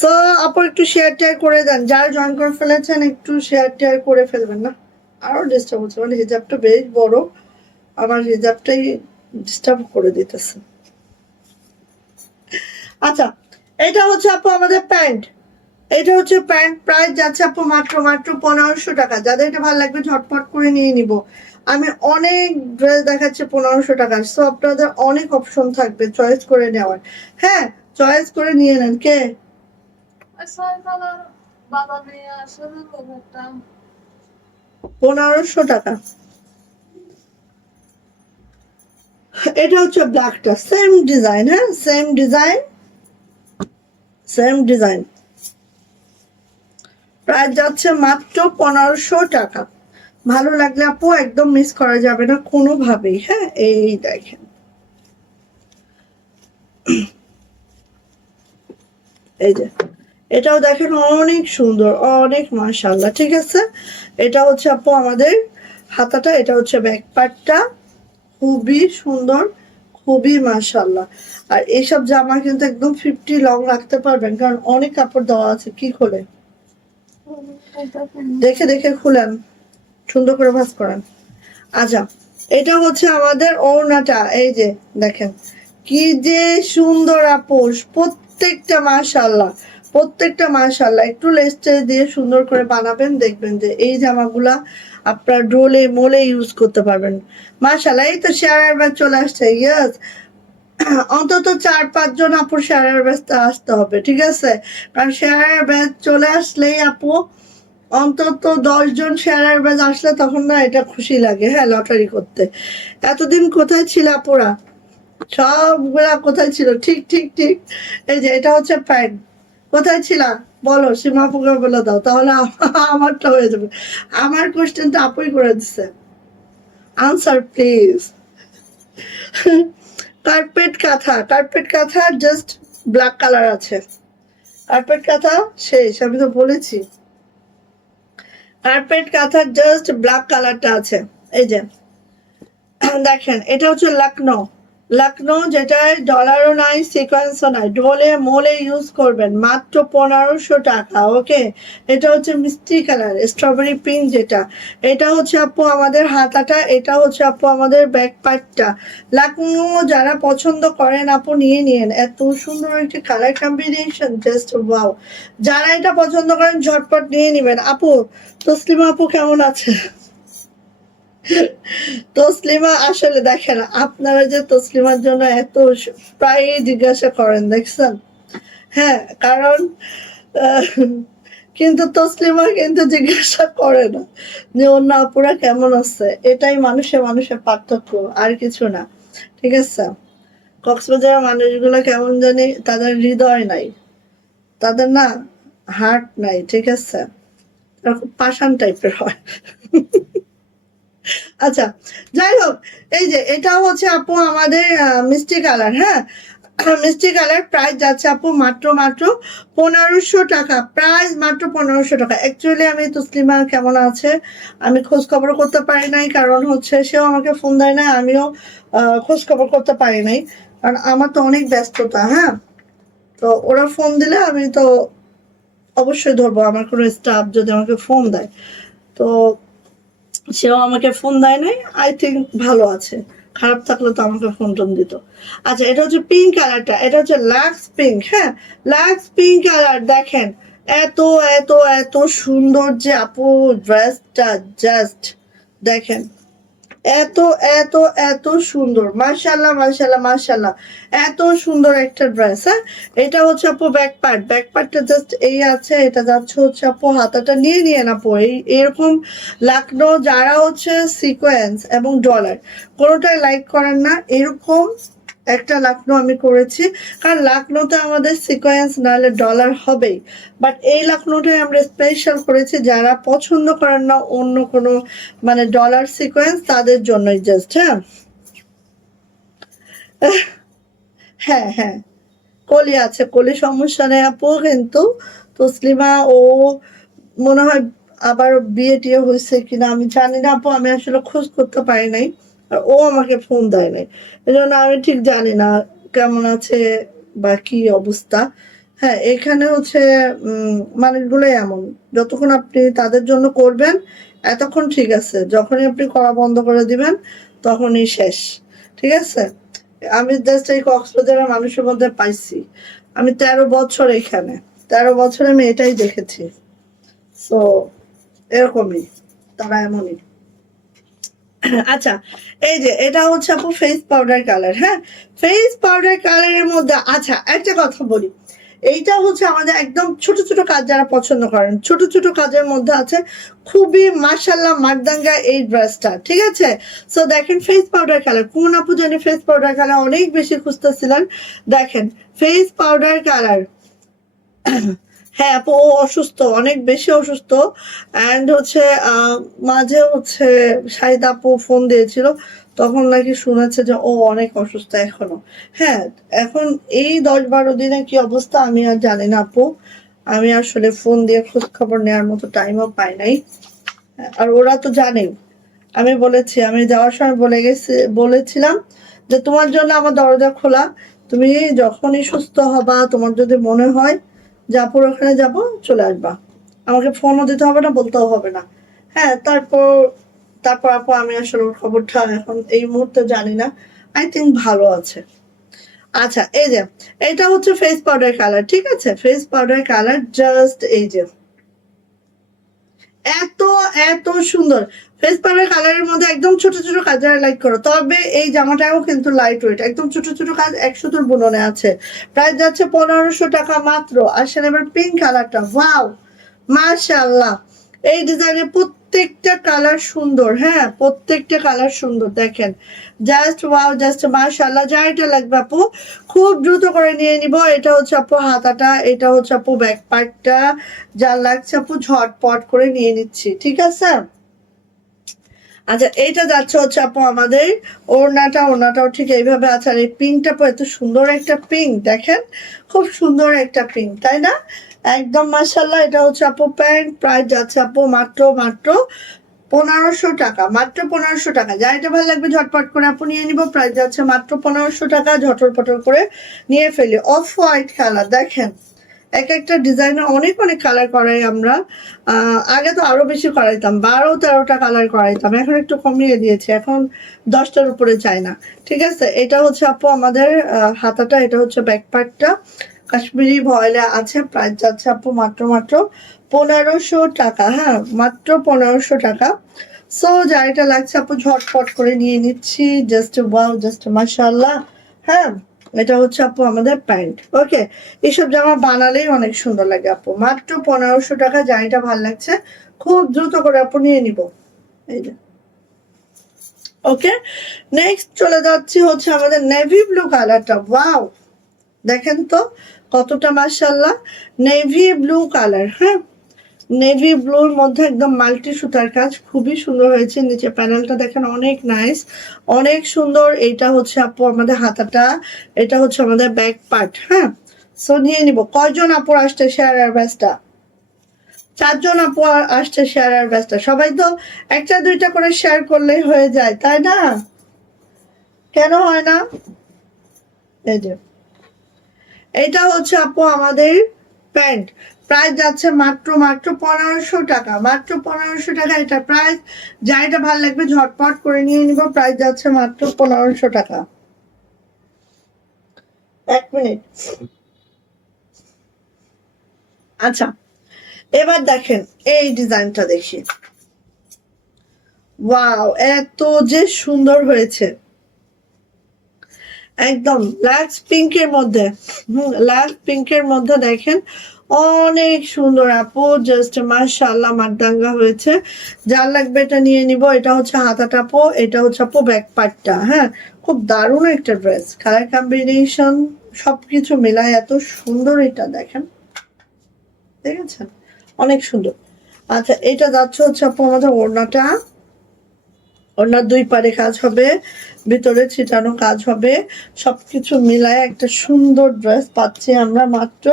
সো আপু একটু শেয়ার টেয়ার করে দেন, যারা জয়েন করে ফেলেছেন একটু শেয়ার টেয়ার করে ফেলবেন না। আরো ডিস্টার্ব হচ্ছে, মানে হিজাবটা বেশ বড়, আমার হিজাবটাই ডিস্টার্ব করে দিতেছে। আচ্ছা এটা হচ্ছে আপু আমাদের প্যান্ট, এটা হচ্ছে প্যান্ট। প্রাইস যাচ্ছে আপু মাত্র মাত্র 1500 টাকা। যাদের এটা ভালো লাগবে ঝটপট করে নিয়ে নিব। আমি অনেক ড্রেস দেখাচ্ছি 1500 টাকার। সো আপনাদের অনেক অপশন থাকবে চয়েস করে নেওয়ার, হ্যাঁ। চয়েস করে নিয়ে নেন। কে 1500 টাকা। এটা হচ্ছে ব্ল্যাকটা, সেম ডিজাইন, হ্যাঁ same design, same design. Price যাচ্ছে মাত্র 1500 টাকা। ভালো লাগলে আপু একদম মিস করা যাবে না কোনোভাবেই, হ্যাঁ। এই দেখেন, এই যে এটাও দেখেন অনেক সুন্দর, অনেক মাশাআল্লাহ, ঠিক আছে। এটা হচ্ছে আপু আমাদের হাতাটা, এটা হচ্ছে ব্যাক পার্টটা, খুবই সুন্দর, খুবই মাশাআল্লাহ। আর এইসব জামা কিন্তু একদম 50 লং রাখতে পারবেন, কারণ অনেক কাপড় দেওয়া আছে। কি খোলে দেখে দেখে খুলেন, সুন্দর করে ভাঁজ করেন। আচ্ছা এটা হচ্ছে আমাদের ওড়নাটা, এই যে দেখেন কি যে সুন্দর আপোষ। প্রত্যেকটা মাশাআল্লাহ একটু লেসটে দিয়ে সুন্দর করে বানাবেন, দেখবেন যে এই জামাগুলা আপনার ডোলে মোলে ইউজ করতে পারবেন। মাশাআল্লাহ, এই তো শেয়ার ব্যাগ চলে আসছে। ইয়েস, অন্তত 4-5 জন আপুর শেয়ার ব্যাগ আসতে হবে, ঠিক আছে? কারণ শেয়ার ব্যাগ চলে আসলেই আপু অন্তত 10 জন শেয়ার ব্যাগ আসলে তখন না এটা খুশি লাগে, হ্যাঁ, লটারি করতে। এতদিন কোথায় ছিল আপুরা? সবগুলা কোথায় ছিল? ঠিক ঠিক ঠিক। এই যে এটা হচ্ছে প্যান্ট। কোথায় ছিলাম বলো, সীমা আপুকে বলে দাও, তাহলে আমারটা হয়ে যাবে। আমার কোশ্চেনটা আপুই করে দিছে। Answer please. কার্পেট কাঁথা জাস্ট ব্ল্যাক কালার আছে। কার্পেট কাঁথা শেষ, আমি তো বলেছি কার্পেট কাঁথার জাস্ট ব্ল্যাক কালারটা আছে। এই যে দেখেন, এটা হচ্ছে লখনৌ, যেটায় ডলারও নাই, সিকোয়েন্সও নাই, ডোলে মোলে ইউজ করবেন, মাত্র 1500 টাকা। ওকে, এটা হচ্ছে মিষ্টি কালার স্ট্রবেরি পিঙ্ক, যেটা এটা হচ্ছে আপু আমাদের হাতাটা, এটা হচ্ছে আপু আমাদের ব্যাক পার্টটা। লখনৌ যারা পছন্দ করেন আপু নিয়ে নিয়েন, এত সুন্দর একটি কালার কম্বিনেশন, জাস্ট ওয়াও। যারা এটা পছন্দ করেন ঝটপট নিয়ে নেবেন। আপু তসলিমা আপু কেমন আছে? তসলিমা আসলে দেখেন, আপনারা যে তসলিমার জন্য এত প্রায় জিজ্ঞাসা করেন, দেখছেন? হ্যাঁ, কারণ আহ, কিন্তু তসলিমা কিন্তু জিজ্ঞাসা করে না যে অন্য আপুরা কেমন আছে। এটাই মানুষের পার্থক্য, আর কিছু না, ঠিক আছে? কক্সবাজারের মানুষগুলো কেমন জানি, তাদের হৃদয় নাই, তাদের না হার্ট নাই, ঠিক আছে? এরকম পাষাণ টাইপের হয়। আচ্ছা, যাই হোক, এই যে এটা হচ্ছে আপু আমাদের মিষ্টি কালার, হ্যাঁ, মিষ্টি কালার। প্রাইস যাচ্ছে আপু মাত্র 1500 টাকা। প্রাইস মাত্র 1500 টাকা। অ্যাকচুয়ালি আমি তসলিমা কেমন আছে আমি খোঁজ খবর করতে পারি নাই, কারণ হচ্ছে সেও আমাকে ফোন দেয় না, আমিও খোঁজ খবর করতে পারি নাই, কারণ আমার তো অনেক ব্যস্ততা, হ্যাঁ। তো ওরা ফোন দিলে আমি তো অবশ্যই ধরবো, আমার কোনো স্টাফ যদি আমাকে ফোন দেয়। তো সেও আমাকে ফোন দেয় নাই, আই থিঙ্ক ভালো আছে, খারাপ থাকলে তো আমাকে ফোন টোন দিত। আচ্ছা, এটা হচ্ছে পিঙ্ক কালারটা, এটা হচ্ছে লাক্স পিঙ্ক, হ্যাঁ, লাক্স পিঙ্ক কালার। দেখেন এত এত এত সুন্দর যে আপু ড্রেসটা, জাস্ট দেখেন, এত এত এত সুন্দর, মাশাল্লাহ, এত সুন্দর একটা ড্রেস, হ্যাঁ। এটা হচ্ছে আপু ব্যাক পার্টটা জাস্ট এই আছে, এটা যাচ্ছে হচ্ছে আপু হাতাটা নিয়ে নিয়ে না আপু এরকম লখনৌ যারা হচ্ছে সিকোয়েন্স এবং ডলার কোনোটাই লাইক করেন না, এরকম একটা লখনৌ আমি করেছি। কারণ লখনৌতে আমাদের সিকোয়েন্স নাহলে ডলার হবেই, বাট এই লখনৌটাই আমরা স্পেশাল করেছি যারা পছন্দ করেন না অন্য কোনো মানে ডলার সিকোয়েন্স, তাদের জন্যই জাস্ট, হ্যাঁ। হ্যাঁ হ্যাঁ, কলি আছে, কলি সমস্যা নেই আপু, কিন্তু তসলিমা ও মনে হয় আবার বিয়ে টিয়ে হয়েছে কিনা আমি জানি না আপু, আমি আসলে খোঁজ করতে পারি নাই, আর ও আমাকে ফোন দেয় নাই, এই জন্য আমি ঠিক জানি না কেমন আছে বা কি অবস্থা। হ্যাঁ, এখানে হচ্ছে মানুষগুলোই এমন, যতক্ষণ আপনি তাদের জন্য করবেন এতক্ষণ ঠিক আছে, যখনই আপনি করা বন্ধ করে দিবেন তখনই শেষ, ঠিক আছে? আমি জাস্ট এই কক্সবাজারের মানুষের মধ্যে পাইছি, আমি 13 বছর এখানে, 13 বছরে আমি এটাই দেখেছি। সো এরকমই, তারা এমনই। আচ্ছা, এই যে এটা হচ্ছে আপু ফেস পাউডার কালার, হ্যাঁ, ফেস পাউডার কালারের মধ্যে। আচ্ছা, একটা কথা বলি, এইটা হচ্ছে আমাদের একদম ছোট ছোট কাজ যারা পছন্দ করেন, ছোট ছোট কাজের মধ্যে আছে, খুবই মাশাল্লাহ মারদাঙ্গা এই ড্রেসটা, ঠিক আছে? সো দেখেন ফেস পাউডার কালার, কোন আপু জানি ফেস পাউডার কালার অনেক বেশি খুঁজতেছিলেন, দেখেন ফেস পাউডার কালার। হ্যাঁ আপু, ও অসুস্থ, অনেক বেশি অসুস্থ, অ্যান্ড হচ্ছে মাঝে হচ্ছে শাহিদ আপু ফোন দিয়েছিল, তখন নাকি শুনেছে যে ও অনেক অসুস্থ এখনো। হ্যাঁ, এখন এই 10-12 দিনে কি অবস্থা আমি আর জানি না আপু, আমি আসলে ফোন দিয়ে খোঁজ খবর নেওয়ার মতো টাইমও পাই নাই। আর ওরা তো জানে, আমি বলেছি, আমি যাওয়ার সময় বলেছিলাম যে তোমার জন্য আমার দরজা খোলা, তুমি যখনই সুস্থ হবা, তোমার যদি মনে হয় যে আপুর ওখানে যাবো, চলে আসবা, আমাকে ফোনও দিতে হবে না, বলতেও হবে না। হ্যাঁ, তারপর আপু আমি আসলে ওর খবরটা এখন এই মুহূর্তে জানি না, আই থিঙ্ক ভালো আছে। আচ্ছা এই যে এটা হচ্ছে ফেস পাউডার কালার, ঠিক আছে, ফেস পাউডার কালার, জাস্ট এই যে এত এত সুন্দর ফেস পাউডার কালারের মধ্যে একদম ছোট ছোট কাজ যারা লাইক করো, তবে এই জামাটাও কিন্তু লাইট ওয়েট, একদম ছোট ছোট কাজ 100 বুননে আছে। প্রাইস যাচ্ছে 1500 টাকা মাত্র। আসেন এবার পিঙ্ক কালারটা, ওয়াও মাশাআল্লাহ, এই ডিজাইনের প্রত্যেকটা কালার সুন্দর, হ্যাঁ প্রত্যেকটা কালার সুন্দর, দেখেন জাস্ট ওয়াও, জাস্ট মাশাআল্লাহ। যা এটা লাগবে আপু খুব দ্রুত করে নিয়ে নিব। এটা হচ্ছে আপু হাতাটা, এটা হচ্ছে আপু ব্যাক পার্টটা, যা লাগছে আপু ঝটপট করে নিয়ে নিচ্ছি, ঠিক আছে। আচ্ছা এইটা যাচ্ছে হচ্ছে আপু আমাদের ওড়নাটাও ঠিক এইভাবে আছে। আর এই পিঙ্কটা এত সুন্দর একটা পিঙ্ক, দেখেন খুব সুন্দর একটা পিঙ্ক, তাই না, একদম মাশাআল্লাহ। এটা হচ্ছে আপু প্যান্ট, প্রাইস যাচ্ছে আপু মাত্র মাত্র 1500 টাকা, মাত্র 1500 টাকা। যা এটা ভালো লাগবে ঝটপট করে আপু নিয়ে নিব, প্রাইস যাচ্ছে মাত্র 1500 টাকা। ঝটর পটর করে নিয়ে ফেলি। অফ হোয়াইট কালার, দেখেন এক একটা ডিজাইনের অনেক অনেক কালার করাই আমরা। আগে তো আরো বেশি করাইতাম, 12-13টা কালার করাইতাম, এখন একটু কমিয়ে দিয়েছে, এখন 10টার উপরে চাই না, ঠিক আছে। এটা হচ্ছে আপু আমাদের হাতাটা, এটা হচ্ছে ব্যাক পার্টটা, কাশ্মীরি ভয়েলে আছে। প্রাইস যাচ্ছে আপু মাত্র মাত্র 1500 টাকা, হ্যাঁ মাত্র 1500 টাকা। সো যা এটা লাগছে আপু ঝটপট করে নিয়ে নিচ্ছি, জাস্ট ওয়াও, জাস্ট মাশাআল্লাহ। হ্যাঁ এটা হচ্ছে আপু আমাদের প্যান্ট, ওকে। এইসব জামা বানালেই অনেক সুন্দর লাগে আপু, মাত্র 1500 টাকা। যা এটা ভালো লাগছে খুব দ্রুত করে আপু নিয়ে নিব, এই যে ওকে। নেক্সট চলে যাচ্ছি হচ্ছে আমাদের নেভি ব্লু কালারটা, ওয়াও দেখেন তো কতটা মাশাআল্লাহ, নেভি ব্লু কালার, হ্যাঁ নেভি ব্লুর মধ্যে একদম মাল্টি সুতার কাজ, খুবই সুন্দর হয়েছে। নিচে প্যানেলটা দেখেন অনেক নাইস, অনেক সুন্দর। এটা হচ্ছে আপু আমাদের হাতাটা, এটা হচ্ছে আমাদের ব্যাক পার্ট, হ্যাঁ। সো নিয়ে নিব। কয়জন আপু আসছে শেয়ার আর ব্যাচটা? 4জন আপু আসছে শেয়ার আর ব্যাচটা। সবাই তো একটা দুইটা করে শেয়ার করলেই হয়ে যায়, তাই না, কেন হয় না? এই যে এটা হচ্ছে আপু আমাদের প্যান্ট, প্রাইস যাচ্ছে মাত্র মাত্র 1500 টাকা, মাত্র 1500 টাকা এটা প্রাইস। যা এটা ভালো লাগবে ঝটপট করে নিয়ে নিব, প্রাইস যাচ্ছে মাত্র 1500 টাকা। এক মিনিট। আচ্ছা এবার দেখেন এই ডিজাইনটা দেখি, ওয়াও এত যে সুন্দর হয়েছে, একদম লাক্স পিঙ্কের মধ্যে, লাক্স পিঙ্কের মধ্যে দেখেন অনেক সুন্দর আপু, জাস্ট মাশাআল্লাহ মারদাঙ্গা হয়েছে। যার লাগবে এটা নিয়ে নিব। এটা হচ্ছে হাতাটা আপু, এটা হচ্ছে আপু ব্যাক পার্টটা, হ্যাঁ খুব দারুণ একটা ড্রেস, কালার কম্বিনেশন সবকিছু মিলায় এত সুন্দর, এটা দেখেন দেখেছেন অনেক সুন্দর। আচ্ছা এটা যাচ্ছে হচ্ছে আপু আমাদের ওড়নাটা, ওড়নার দুই পারে কাজ হবে, ভিতরে ছিটানো কাজ হবে, সবকিছু মিলায় একটা সুন্দর ড্রেস পাচ্ছি আমরা মাত্র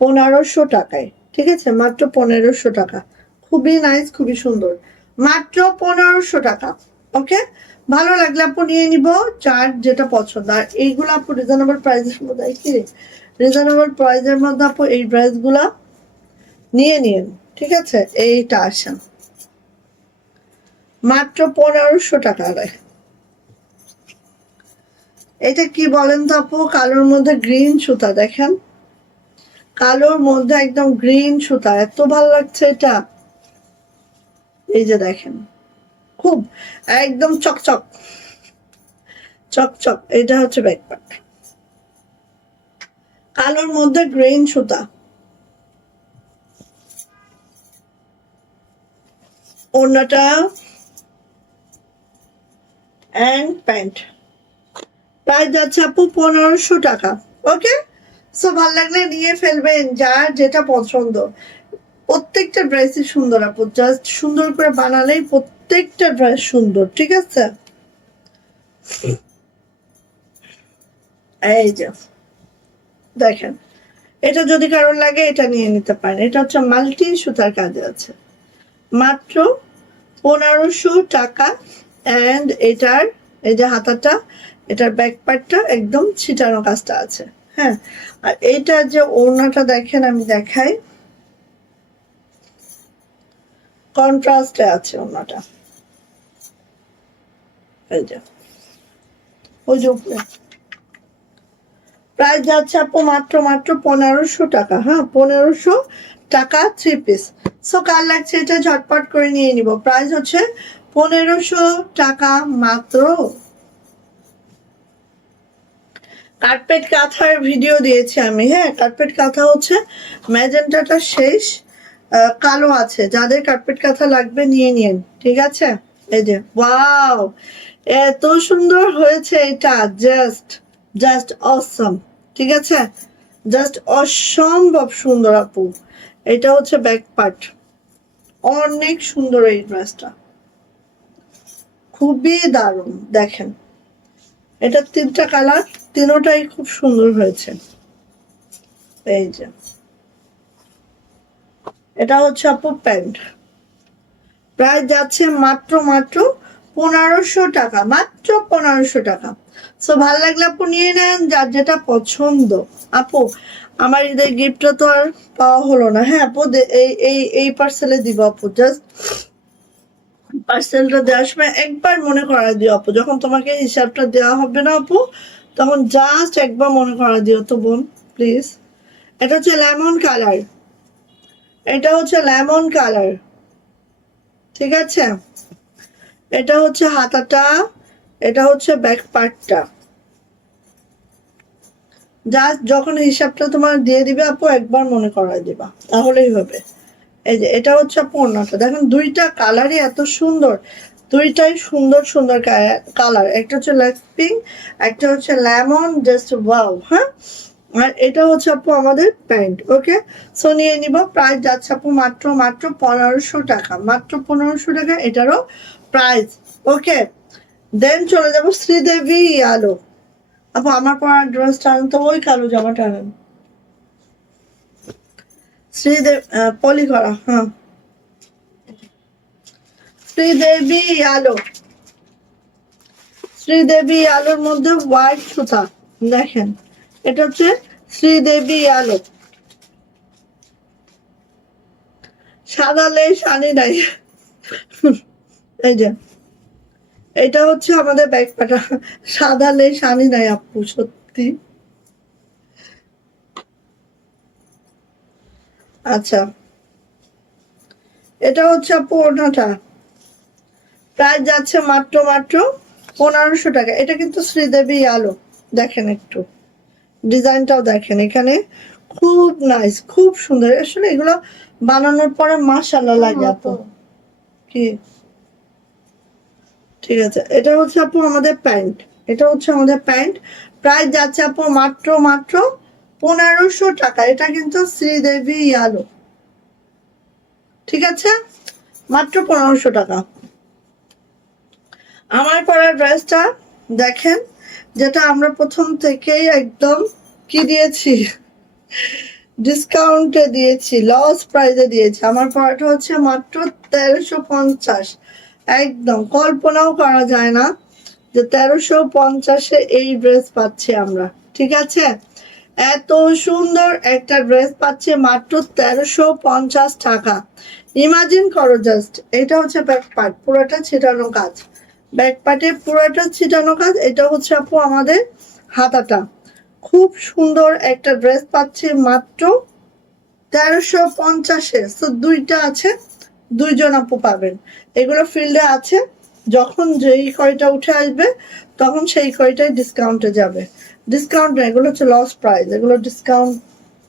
1500 টাকায়, ঠিক আছে, মাত্র 1500 টাকা। খুবই নাইস, খুবই সুন্দর, মাত্র 1500 টাকা, ওকে। ভালো লাগলে আপু নিয়ে নিব, চার যেটা পছন্দ। আর এইগুলো আপু রিজনেবল প্রাইসের মধ্যে, কি রিজনেবল প্রাইসের মধ্যে আপু এই ড্রেসগুলা নিয়ে নিন, ঠিক আছে। এইটা আসা মাত্র 1500 টাকা। এটা কি বলেন তো আপু, কালোর মধ্যে গ্রিন সুতা, দেখেন কালোর মধ্যে একদম গ্রিন সুতা, এত ভালো লাগছে এটা। এই যে দেখেন খুব একদম চকচক চকচক, এটা হচ্ছে ব্যাকপ্যাক, কালোর মধ্যে গ্রিন সুতা, ওড়নাটা এন্ড প্যান্ট। প্রাইস যাচ্ছে আপু 1500 টাকা, ওকে। সো ভালো লাগলে নিয়ে ফেলবেন, যার যেটা পছন্দ। প্রত্যেকটা ড্রেসই সুন্দর আপু, জাস্ট সুন্দর করে বানালেই প্রত্যেকটা ড্রেস সুন্দর, ঠিক আছে। এই যে দেখেন, এটা যদি কারোর লাগে এটা নিয়ে নিতে পারেন। এটা হচ্ছে মাল্টি সুতার কাজে আছে, মাত্র 1500 টাকা। অ্যান্ড এটার এই যে হাতাটা, এটার ব্যাক পার্টটা একদম ছিটানো কাজটা আছে, হ্যাঁ। আর এইটার যে ওড়নাটা দেখেন, আমি দেখাই, কন্ট্রাস্টে আছে ওড়নাটা, এই যে ওই যে উপরে প্রাইস যাচ্ছে আপু মাত্র মাত্র 1500 টাকা। হ্যাঁ, 1500 টাকা 3 পিস। সো কার লাগছে এটা ঝটপট করে নিয়ে নিব। প্রাইস হচ্ছে 1500 টাকা মাত্র। কার্পেট কাঁথার ভিডিও দিয়েছি আমি। হ্যাঁ, কার্পেট কাঁথা হচ্ছে ম্যাজেন্টাটা শেষ, কালো আছে। যাদের কার্পেট কাঁথা লাগবে নিয়ে নিন, ঠিক আছে? এই যে ওয়াও, এত সুন্দর হয়েছে এটা, জাস্ট জাস্ট অসম। ঠিক আছে, জাস্ট অসম্ভব সুন্দর আপু। এটা হচ্ছে ব্যাক পার্ট, অনেক সুন্দর এই ড্রেসটা, খুবই দারুণ। দেখেন এটা 3টা কালার, তিনোটাই খুব সুন্দর হয়েছে। এই যে এটা হচ্ছে আপু প্যান্ট। প্রাইস যাচ্ছে মাত্র মাত্র 1500 টাকা, মাত্র 1500 টাকা। সো ভালো লাগলে আপু নিয়ে নেন, যার যেটা পছন্দ। আপু আমার ঈদের গিফটটা তো আর পাওয়া হলো না। হ্যাঁ আপু, এই এই এই পার্সেলে দিব আপু। জাস্ট পার্সেলটা দেওয়ার সময় একবার মনে করা দিও আপু, যখন তোমাকে হিসাবটা দেওয়া হবে না আপু, তখন জাস্ট একবার মনে করা দিও তো বোন, প্লিজ। এটা হচ্ছে লেমন কালার, এটা হচ্ছে লেমন কালার। ঠিক আছে, এটা হচ্ছে হাতাটা, এটা হচ্ছে ব্যাক পার্টটা। জাস্ট যখন হিসাবটা তোমার দিয়ে দিবে আপু, একবার মনে করাই দিবা, তাহলেই হবে। এই যে এটা হচ্ছে আপু ওড়নাটা, দেখেন দুইটা কালারই এত সুন্দর, দুইটাই সুন্দর সুন্দর কালার। একটা হচ্ছে লাইট পিঙ্ক, একটা হচ্ছে লেমন, জাস্ট ওয়াও। হ্যাঁ, আর এটা হচ্ছে আপু আমাদের প্যান্ট। ওকে, সো নিয়ে নিব। প্রাইস যাচ্ছে আপু মাত্র মাত্র 1500 টাকা, মাত্র 1500 টাকা এটারও প্রাইস। ওকে, দেন চলে যাবো শ্রীদেবী আলো। আপু আমার পরা ড্রেস টানেন তো, ওই কালো জামা টানেন। শ্রীদেব পলি করা, হ্যাঁ, শ্রীদেবী আলো। শ্রীদেবী আলোর মধ্যে হোয়াইট সুতা, দেখেন এটা হচ্ছে শ্রীদেবী আলো। সাদা লেস আনি নাই। এই যে এটা হচ্ছে আমাদের ব্যাগ পাটা, সাদা লেস আনি নাই আপু, সত্যি। আচ্ছা, এটা হচ্ছে আপু ওড়নাটা। প্রাইস যাচ্ছে মাত্র মাত্র 1500 টাকা। এটা কিন্তু শ্রীদেবী আলো, দেখেন একটু ডিজাইনটাও দেখেন, এখানে খুব নাইস, খুব সুন্দর। আসলে এগুলো বানানোর পরে মাশাআল্লাহ লাগে আপু। কি, ঠিক আছে, এটা হচ্ছে আপু আমাদের প্যান্ট, এটা হচ্ছে আমাদের প্যান্ট। প্রাইস যাচ্ছে আপু মাত্র মাত্র 1500 টাকা। এটা কিন্তু শ্রীদেবী আলো, ঠিক আছে, মাত্র 1500 টাকা। আমার পরা ড্রেসটা দেখেন, যেটা আমরা প্রথম থেকেই একদম কি দিয়েছি, ডিসকাউন্টে দিয়েছি, লস প্রাইজে দিয়েছি। আমার পরাটা হচ্ছে মাত্র 1350। একদম কল্পনাও করা যায় না যে 1350-এ এই ড্রেস পাচ্ছি আমরা। ঠিক আছে, এত সুন্দর একটা ড্রেস পাচ্ছে মাত্র 1350 টাকা। ইমাজিন করো জাস্ট। এটা হচ্ছে ব্যাক পার্ট, পুরোটা ছিটানো কাজ, ব্যাক পার্টে পুরোটা ছিটানো কাজ। এটা হচ্ছে আপু আমাদের হাতাটা। খুব সুন্দর একটা ড্রেস পাচ্ছে মাত্র 1350-এ। তো দুইটা আছে, দুইজন আপু পাবেন। এগুলো ফিল্ডে আছে, যখন যেই কয়টা উঠে আসবে তখন সেই কয়টাই ডিসকাউন্টে যাবে। ডিসকাউন্ট না, এগুলো হচ্ছে লস প্রাইস, এগুলো ডিসকাউন্ট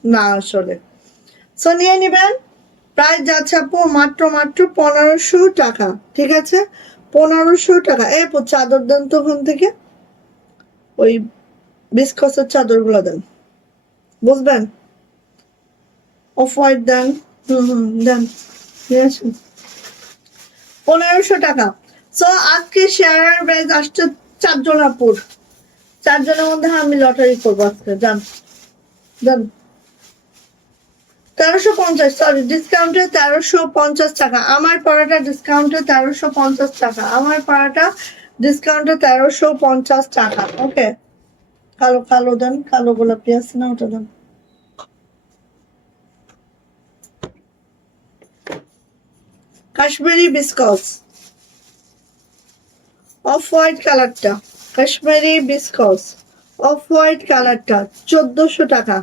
না আসলে। সো নিয়ে নিবেন। প্রাইস যাচ্ছে আপু মাত্র মাত্র 1500 টাকা। ঠিক আছে, 1500 টাকা। এ চাদর দেন তো ওখান থেকে, ওই বিস্কসের চাদর গুলো দেন, বুঝবেন। অফ হোয়াইট দেন, দেন, নিয়ে আসুন। 1500 টাকা। সো আজকে শেয়ার প্রাইস আসছে 4জন আপুর, 4জনের মধ্যে আমি লটারি করবো আজকে। যান যান, 1350, সরি ডিসকাউন্টে 1350 টাকা। আমার পড়াটা ডিসকাউন্টে 1350 টাকা, আমার পড়াটা ডিসকাউন্টে 1350 টাকা। ওকে, কালো কালো দেন, কালো গোলাপি আছে না, ওটা দেন। কাশ্মীরি বিস্কস, অফ হোয়াইট কালারটা, কাশ্মীরি বিস্কস, অফ হোয়াইট কালারটা 1400 টাকা।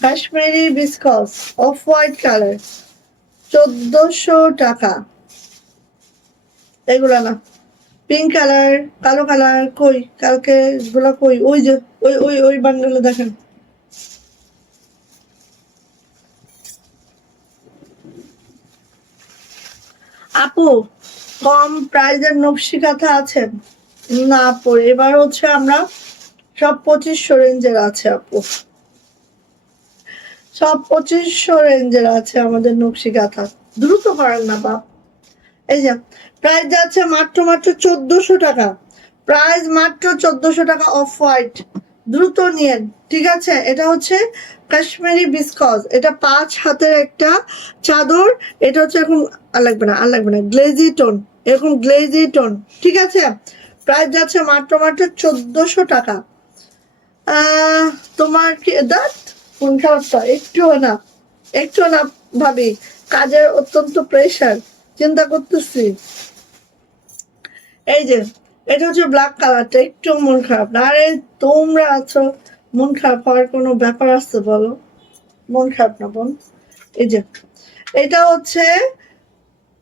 কাশ্মীরি বিস্কস অফ হোয়াইট কালার 1400 টাকা। এগুলা না, পিঙ্ক কালার, কালো কালার কই কালকে গুলা কই? ওই যে ওই ওই ওই বান্ডেলে দেখেন। আপু কম প্রাইজের নকশি কাঁথা আছে না আপু? এবার হচ্ছে আমরা সব 2500 রেঞ্জের আছে আপু, সব 2500 রেঞ্জের আছে আমাদের নকশি কাঁথা। দ্রুত করেন না বাপ। এই যে প্রাইস যাচ্ছে মাত্র মাত্র 1400 টাকা, প্রাইস মাত্র 1400 টাকা। অফ হোয়াইট, দ্রুত নিয়েন, ঠিক আছে? এটা হচ্ছে কাশ্মীরি বিস্কস, এটা 5 হাতের একটা চাদর। এটা হচ্ছে এখন আর লাগবে না, আর লাগবে না, গ্লেজি টোন, এরকম গ্লেজি টোন, ঠিক আছে? প্রাইস যাচ্ছে মাত্র মাত্র 1400 টাকা। আহ তোমার কি দাঁত কোন খারাপটা? একটুও না, একটুও না ভাবি, কাজের অত্যন্ত প্রেশার, চিন্তা করতেছি। এই যে এটা হচ্ছে ব্ল্যাক কালারটা, একটু মন খারাপ না। আরে তোমরা আছো, মন খারাপ হওয়ার কোনো ব্যাপার আছে বলো? মন খারাপ না বোন। এই যে এটা হচ্ছে,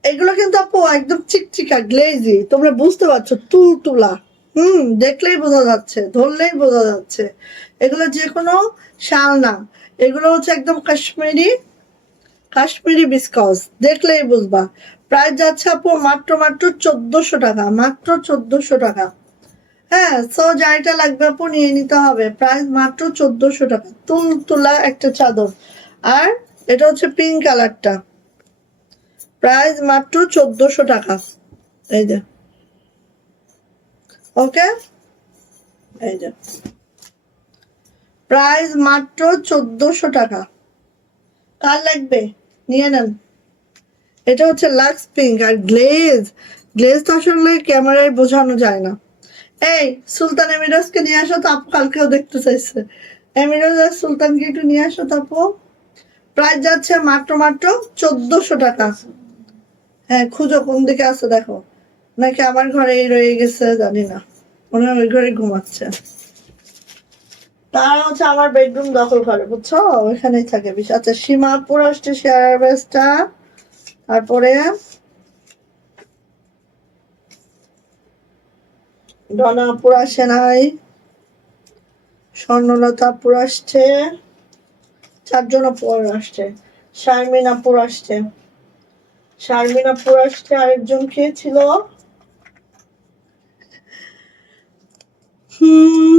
এগুলো কিন্তু আপু একদম চিকচিকা গ্লেজি, তোমরা বুঝতে পারছো, তুলতুলা। দেখলেই বোঝা যাচ্ছে, ধরলেই বোঝা যাচ্ছে। এগুলো যে কোনো শাল না, এগুলো হচ্ছে একদম কাশ্মীরি, কাশ্মীরি বিস্কস, দেখলেই বুঝবা। প্রাইস যাচ্ছে আপু মাত্র মাত্র 1400 টাকা, মাত্র 1400 টাকা। হ্যাঁ, সো যাইটা লাগবে আপু নিয়ে নিতে হবে, প্রাইস মাত্র 1400 টাকা। তুলতুলা একটা চাদর। আর এটা হচ্ছে পিঙ্ক কালারটা, প্রাইস মাত্র 1400 টাকা। এই যে, ওকে, এই যে প্রাইস মাত্র 1400 টাকা। কার লাগবে নিয়ে নেন। এটা হচ্ছে লাক্স পিঙ্ক। আর গ্লেজ, গ্লেজ তো আসলে ক্যামেরায় বোঝানো যায় না। এই সুলতান এমিরাজকে নিয়ে আসো তো আপু, কালকেও দেখতে চাইছে। এমিরাজ আর সুলতানকে একটু নিয়ে আসো তো আপু। প্রাইস যাচ্ছে মাত্র মাত্র 1400 টাকা। হ্যাঁ খুঁজো কোন দিকে আছে দেখো, নাকি আমার ঘরেই রয়ে গেছে জানি না, মনে হয় ওই ঘরে ঘুমাচ্ছে। তারা হচ্ছে আমার বেডরুম দখল করে, বুঝছো? ওইখানেই থাকে বেশি। আচ্ছা সীমাপুর আসছে শেয়ার বেসটা, তারপরে ডনাপুর আসে নাই, স্বর্ণলতাপুর আসছে, 4 জন আপুর আসছে। শারমিনাপুর আসছে, শারমিনাপুর আসছে, আরেকজন কে ছিল? হুম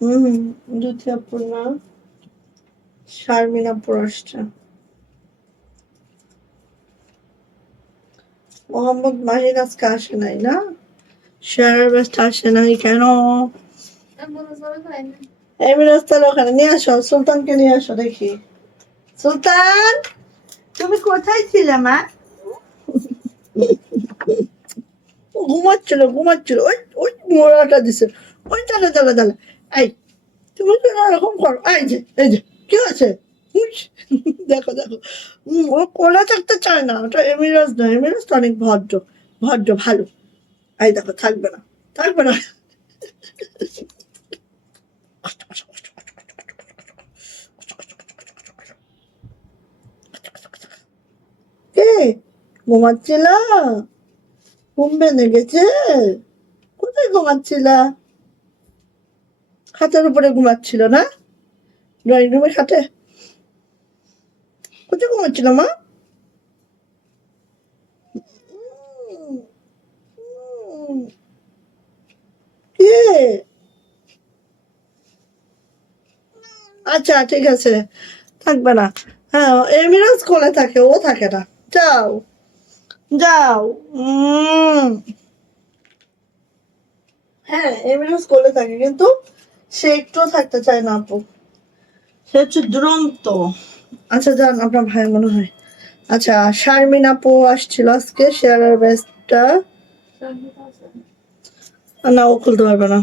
হুম দ্বিতীয়পুর না, শারমিনাপুর আসছে। মোহাম্মদ মাহির আজকে আসে নাই না, শেয়ার বেস্ট আসে নাই কেন? এমিরাজ তাহলে ওখানে নিয়ে আসো, সুলতানকে নিয়ে আসো দেখি। সুলতান তুমি কোথায় ছিলে মা? ঘুমাচ্ছিল ঘুমাচ্ছিল, ওই ওই মোড়াটা দিছে, ওই চালে চালে চালে। এই তুমি কেন এরকম করো? এই যে কি আছে? উইস, দেখো দেখো, ও কোলে থাকতে চায় না, ওটা এমিরাজ না, এমিরাজ তো অনেক ভদ্র, ভদ্র ভালো। এই দেখো থাকবে না, থাকবে না। কে ঘুমাচ্ছিল? ঘুম ভেঙে গেছে? কোথায় ঘুমাচ্ছিলা? খাটের উপরে ঘুমাচ্ছিল না, ড্রয়িং রুমে খাটে? কোথায় ঘুমাচ্ছিল মা? উম, উম, কে? আচ্ছা ঠিক আছে, থাকবে না। হ্যাঁ এমিরাজ কোলে থাকে, ও থাকে না। যাও, যাও। উম হ্যাঁ এমিরাজ কোলে থাকে, কিন্তু সে একটুও থাকতে চায় না আপু, সে হচ্ছে দুরন্ত। আচ্ছা যান, আপনার ভাই মনে হয়। আচ্ছা শারমিন আপু আসছিল আজকে শেয়ারের বেস্টটা, না ও খুলতে পারবে না।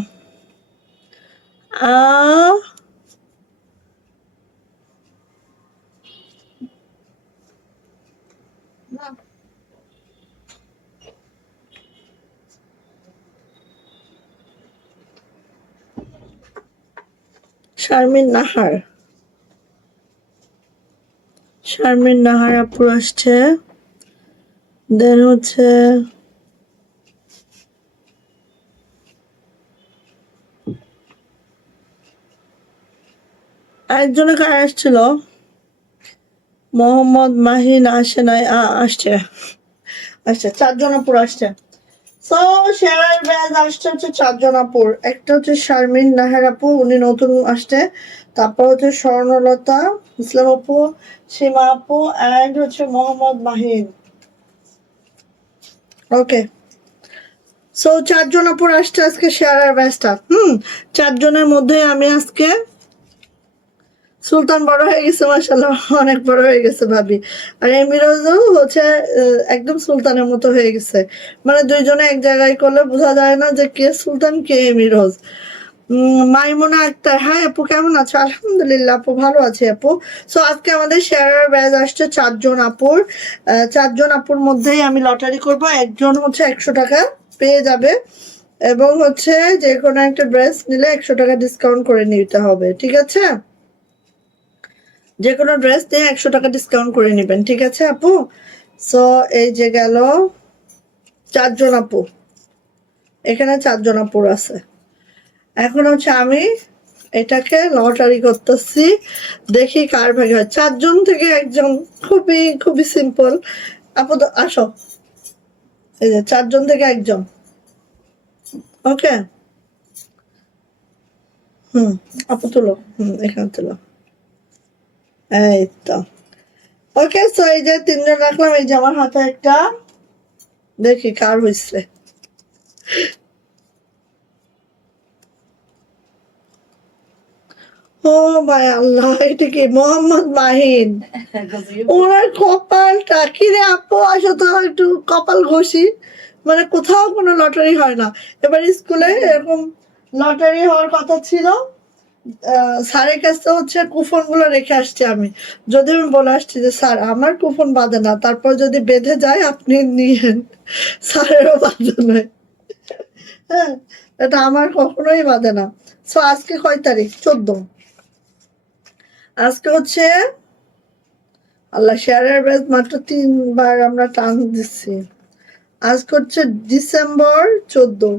আহ শারমিন নাহার, শারমিন নাহার আপু আসছে। দেন হচ্ছে একজনে কার আসছিল, মোহাম্মদ মাহিন আসে নাই, আসছে আসছে, 4 জন আপুর আসছে। সো শেয়ার ব্যাজ আসছে হচ্ছে 4 জন আপুর। একটা হচ্ছে শারমিন নাহার আপু, উনি নতুন আসছে। তারপর হচ্ছে স্বর্ণলতা ইসলাম আপু, সীমা আপু, অ্যান্ড হচ্ছে মোহাম্মদ মাহিন। ওকে, সো 4 জন আপুর আসছে আজকে শেয়ার ব্যাজটা। 4 জনের মধ্যে আমি আজকে সুলতান বড় হয়ে গেছে, মাশাআল্লাহ অনেক বড় হয়ে গেছে ভাবি। আর এমিরোজও হচ্ছে একদম সুলতানের মতো হয়ে গেছে। মানে 2জনে এক জায়গায় করলে বোঝা যায় না যে কে সুলতান কে এমিরোজ। মাইমুনা আক্তার, হাই আপু কেমন আছো? আলহামদুলিল্লাহ আপু ভালো আছে আপু। সো আজকে আমাদের শেয়ার ব্যাচ আসছে 4 জন আপুর। 4 জন আপুর মধ্যেই আমি লটারি করব। একজন হচ্ছে 100 টাকা পেয়ে যাবে, এবং হচ্ছে যে কোনো একটা ড্রেস নিলে 100 টাকা ডিসকাউন্ট করে নিতে হবে, ঠিক আছে? যে কোনো ড্রেস নিয়ে 100 টাকা ডিসকাউন্ট করে নেবেন, ঠিক আছে আপু? সো এই যে গেল 4 জন আপু, এখানে 4 জন আপুর আছে। এখন হচ্ছে আমি এটাকে লটারি করতেছি, দেখি কার ভাগে হয়। 4 জন থেকে একজন, খুবই খুবই সিম্পল। আপু তো আসো, এই যে 4 জন থেকে একজন। ওকে, আপু তুলো, এখানে তুলো, এই তো। ওকে, সো এই যে 3 জন রাখলাম, এই যে আমার হাতে একটা, দেখি কার হয়েছে। ও ভাই আল্লাহ, এটা কি মোহাম্মদ মাহিন? ওনার কপালটা কি রে আপু, আসো তো একটু কপাল ঘষি। মানে কোথাও কোনো লটারি হয় না। এবার স্কুলে এরকম লটারি হওয়ার কথা ছিল, স্যারের কাছে হচ্ছে কুপন গুলো রেখে আসছি আমি। যদি আমি বলে আসছি যে স্যার আমার কুপন বাঁধে না, তারপর যদি বেঁধে যায় আপনি নিয়েন, স্যারেরও বাঁধে নয়। হ্যাঁ, এটা আমার কখনোই বাঁধে না। সো আজকে কয় তারিখ? 14। আজকে হচ্ছে, আল্লাহ, শেয়ারের ব্যাচ মাত্র 3বার আমরা টান দিচ্ছি। আজকে হচ্ছে ডিসেম্বর 14।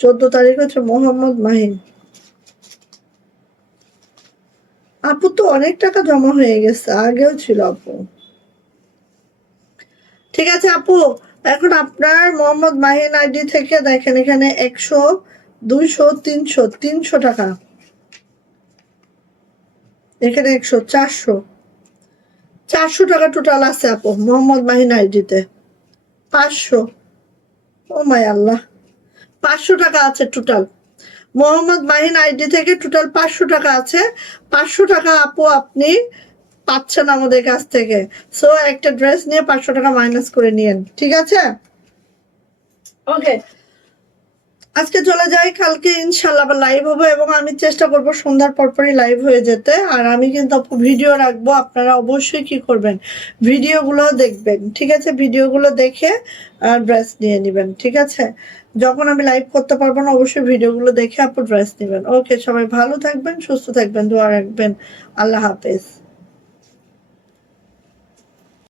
14 তারিখ হচ্ছে মোহাম্মদ মাহিন আপু। তো অনেক টাকা জমা হয়ে গেছে, আগেও ছিল আপু। ঠিক আছে আপু, এখন আপনার মোহাম্মদ মাহিন আইডি থেকে দেখেন, এখানে 100, 200, 300, 300 টাকা, এখানে 100, 400, 400 টাকা টোটাল আছে আপু মোহাম্মদ মাহিন আইডিতে। 500, ও মাই আল্লাহ, 500 টাকা আছে টোটাল মোহাম্মদ মাহিন আইডি থেকে। টোটাল 500 টাকা আছে। 500 টাকা আপু আপনি পাচ্ছেন আমাদের কাছ থেকে। সো একটা ড্রেস নিয়ে 500 টাকা মাইনাস করে নিয়েন, ঠিক আছে? ওকে, আজকে চলে যাই, কালকে ইনশাল্লাহ আবার লাইভ হবে, এবং আমি চেষ্টা করব সন্ধ্যার পরপরই লাইভ হয়ে যেতে। আর আমি কিন্তু ভিডিও রাখবো, আপনারা অবশ্যই কি করবেন, ভিডিওগুলো দেখবেন, ঠিক আছে? ভিডিওগুলো দেখে ড্রেস নিয়ে নেবেন, ঠিক আছে? যখন আমি লাইভ করতে পারবো না, অবশ্যই ভিডিওগুলো দেখে আপু ড্রেস নেবেন। ওকে, সবাই ভালো থাকবেন, সুস্থ থাকবেন, দোয়া রাখবেন। আল্লাহ হাফেজ।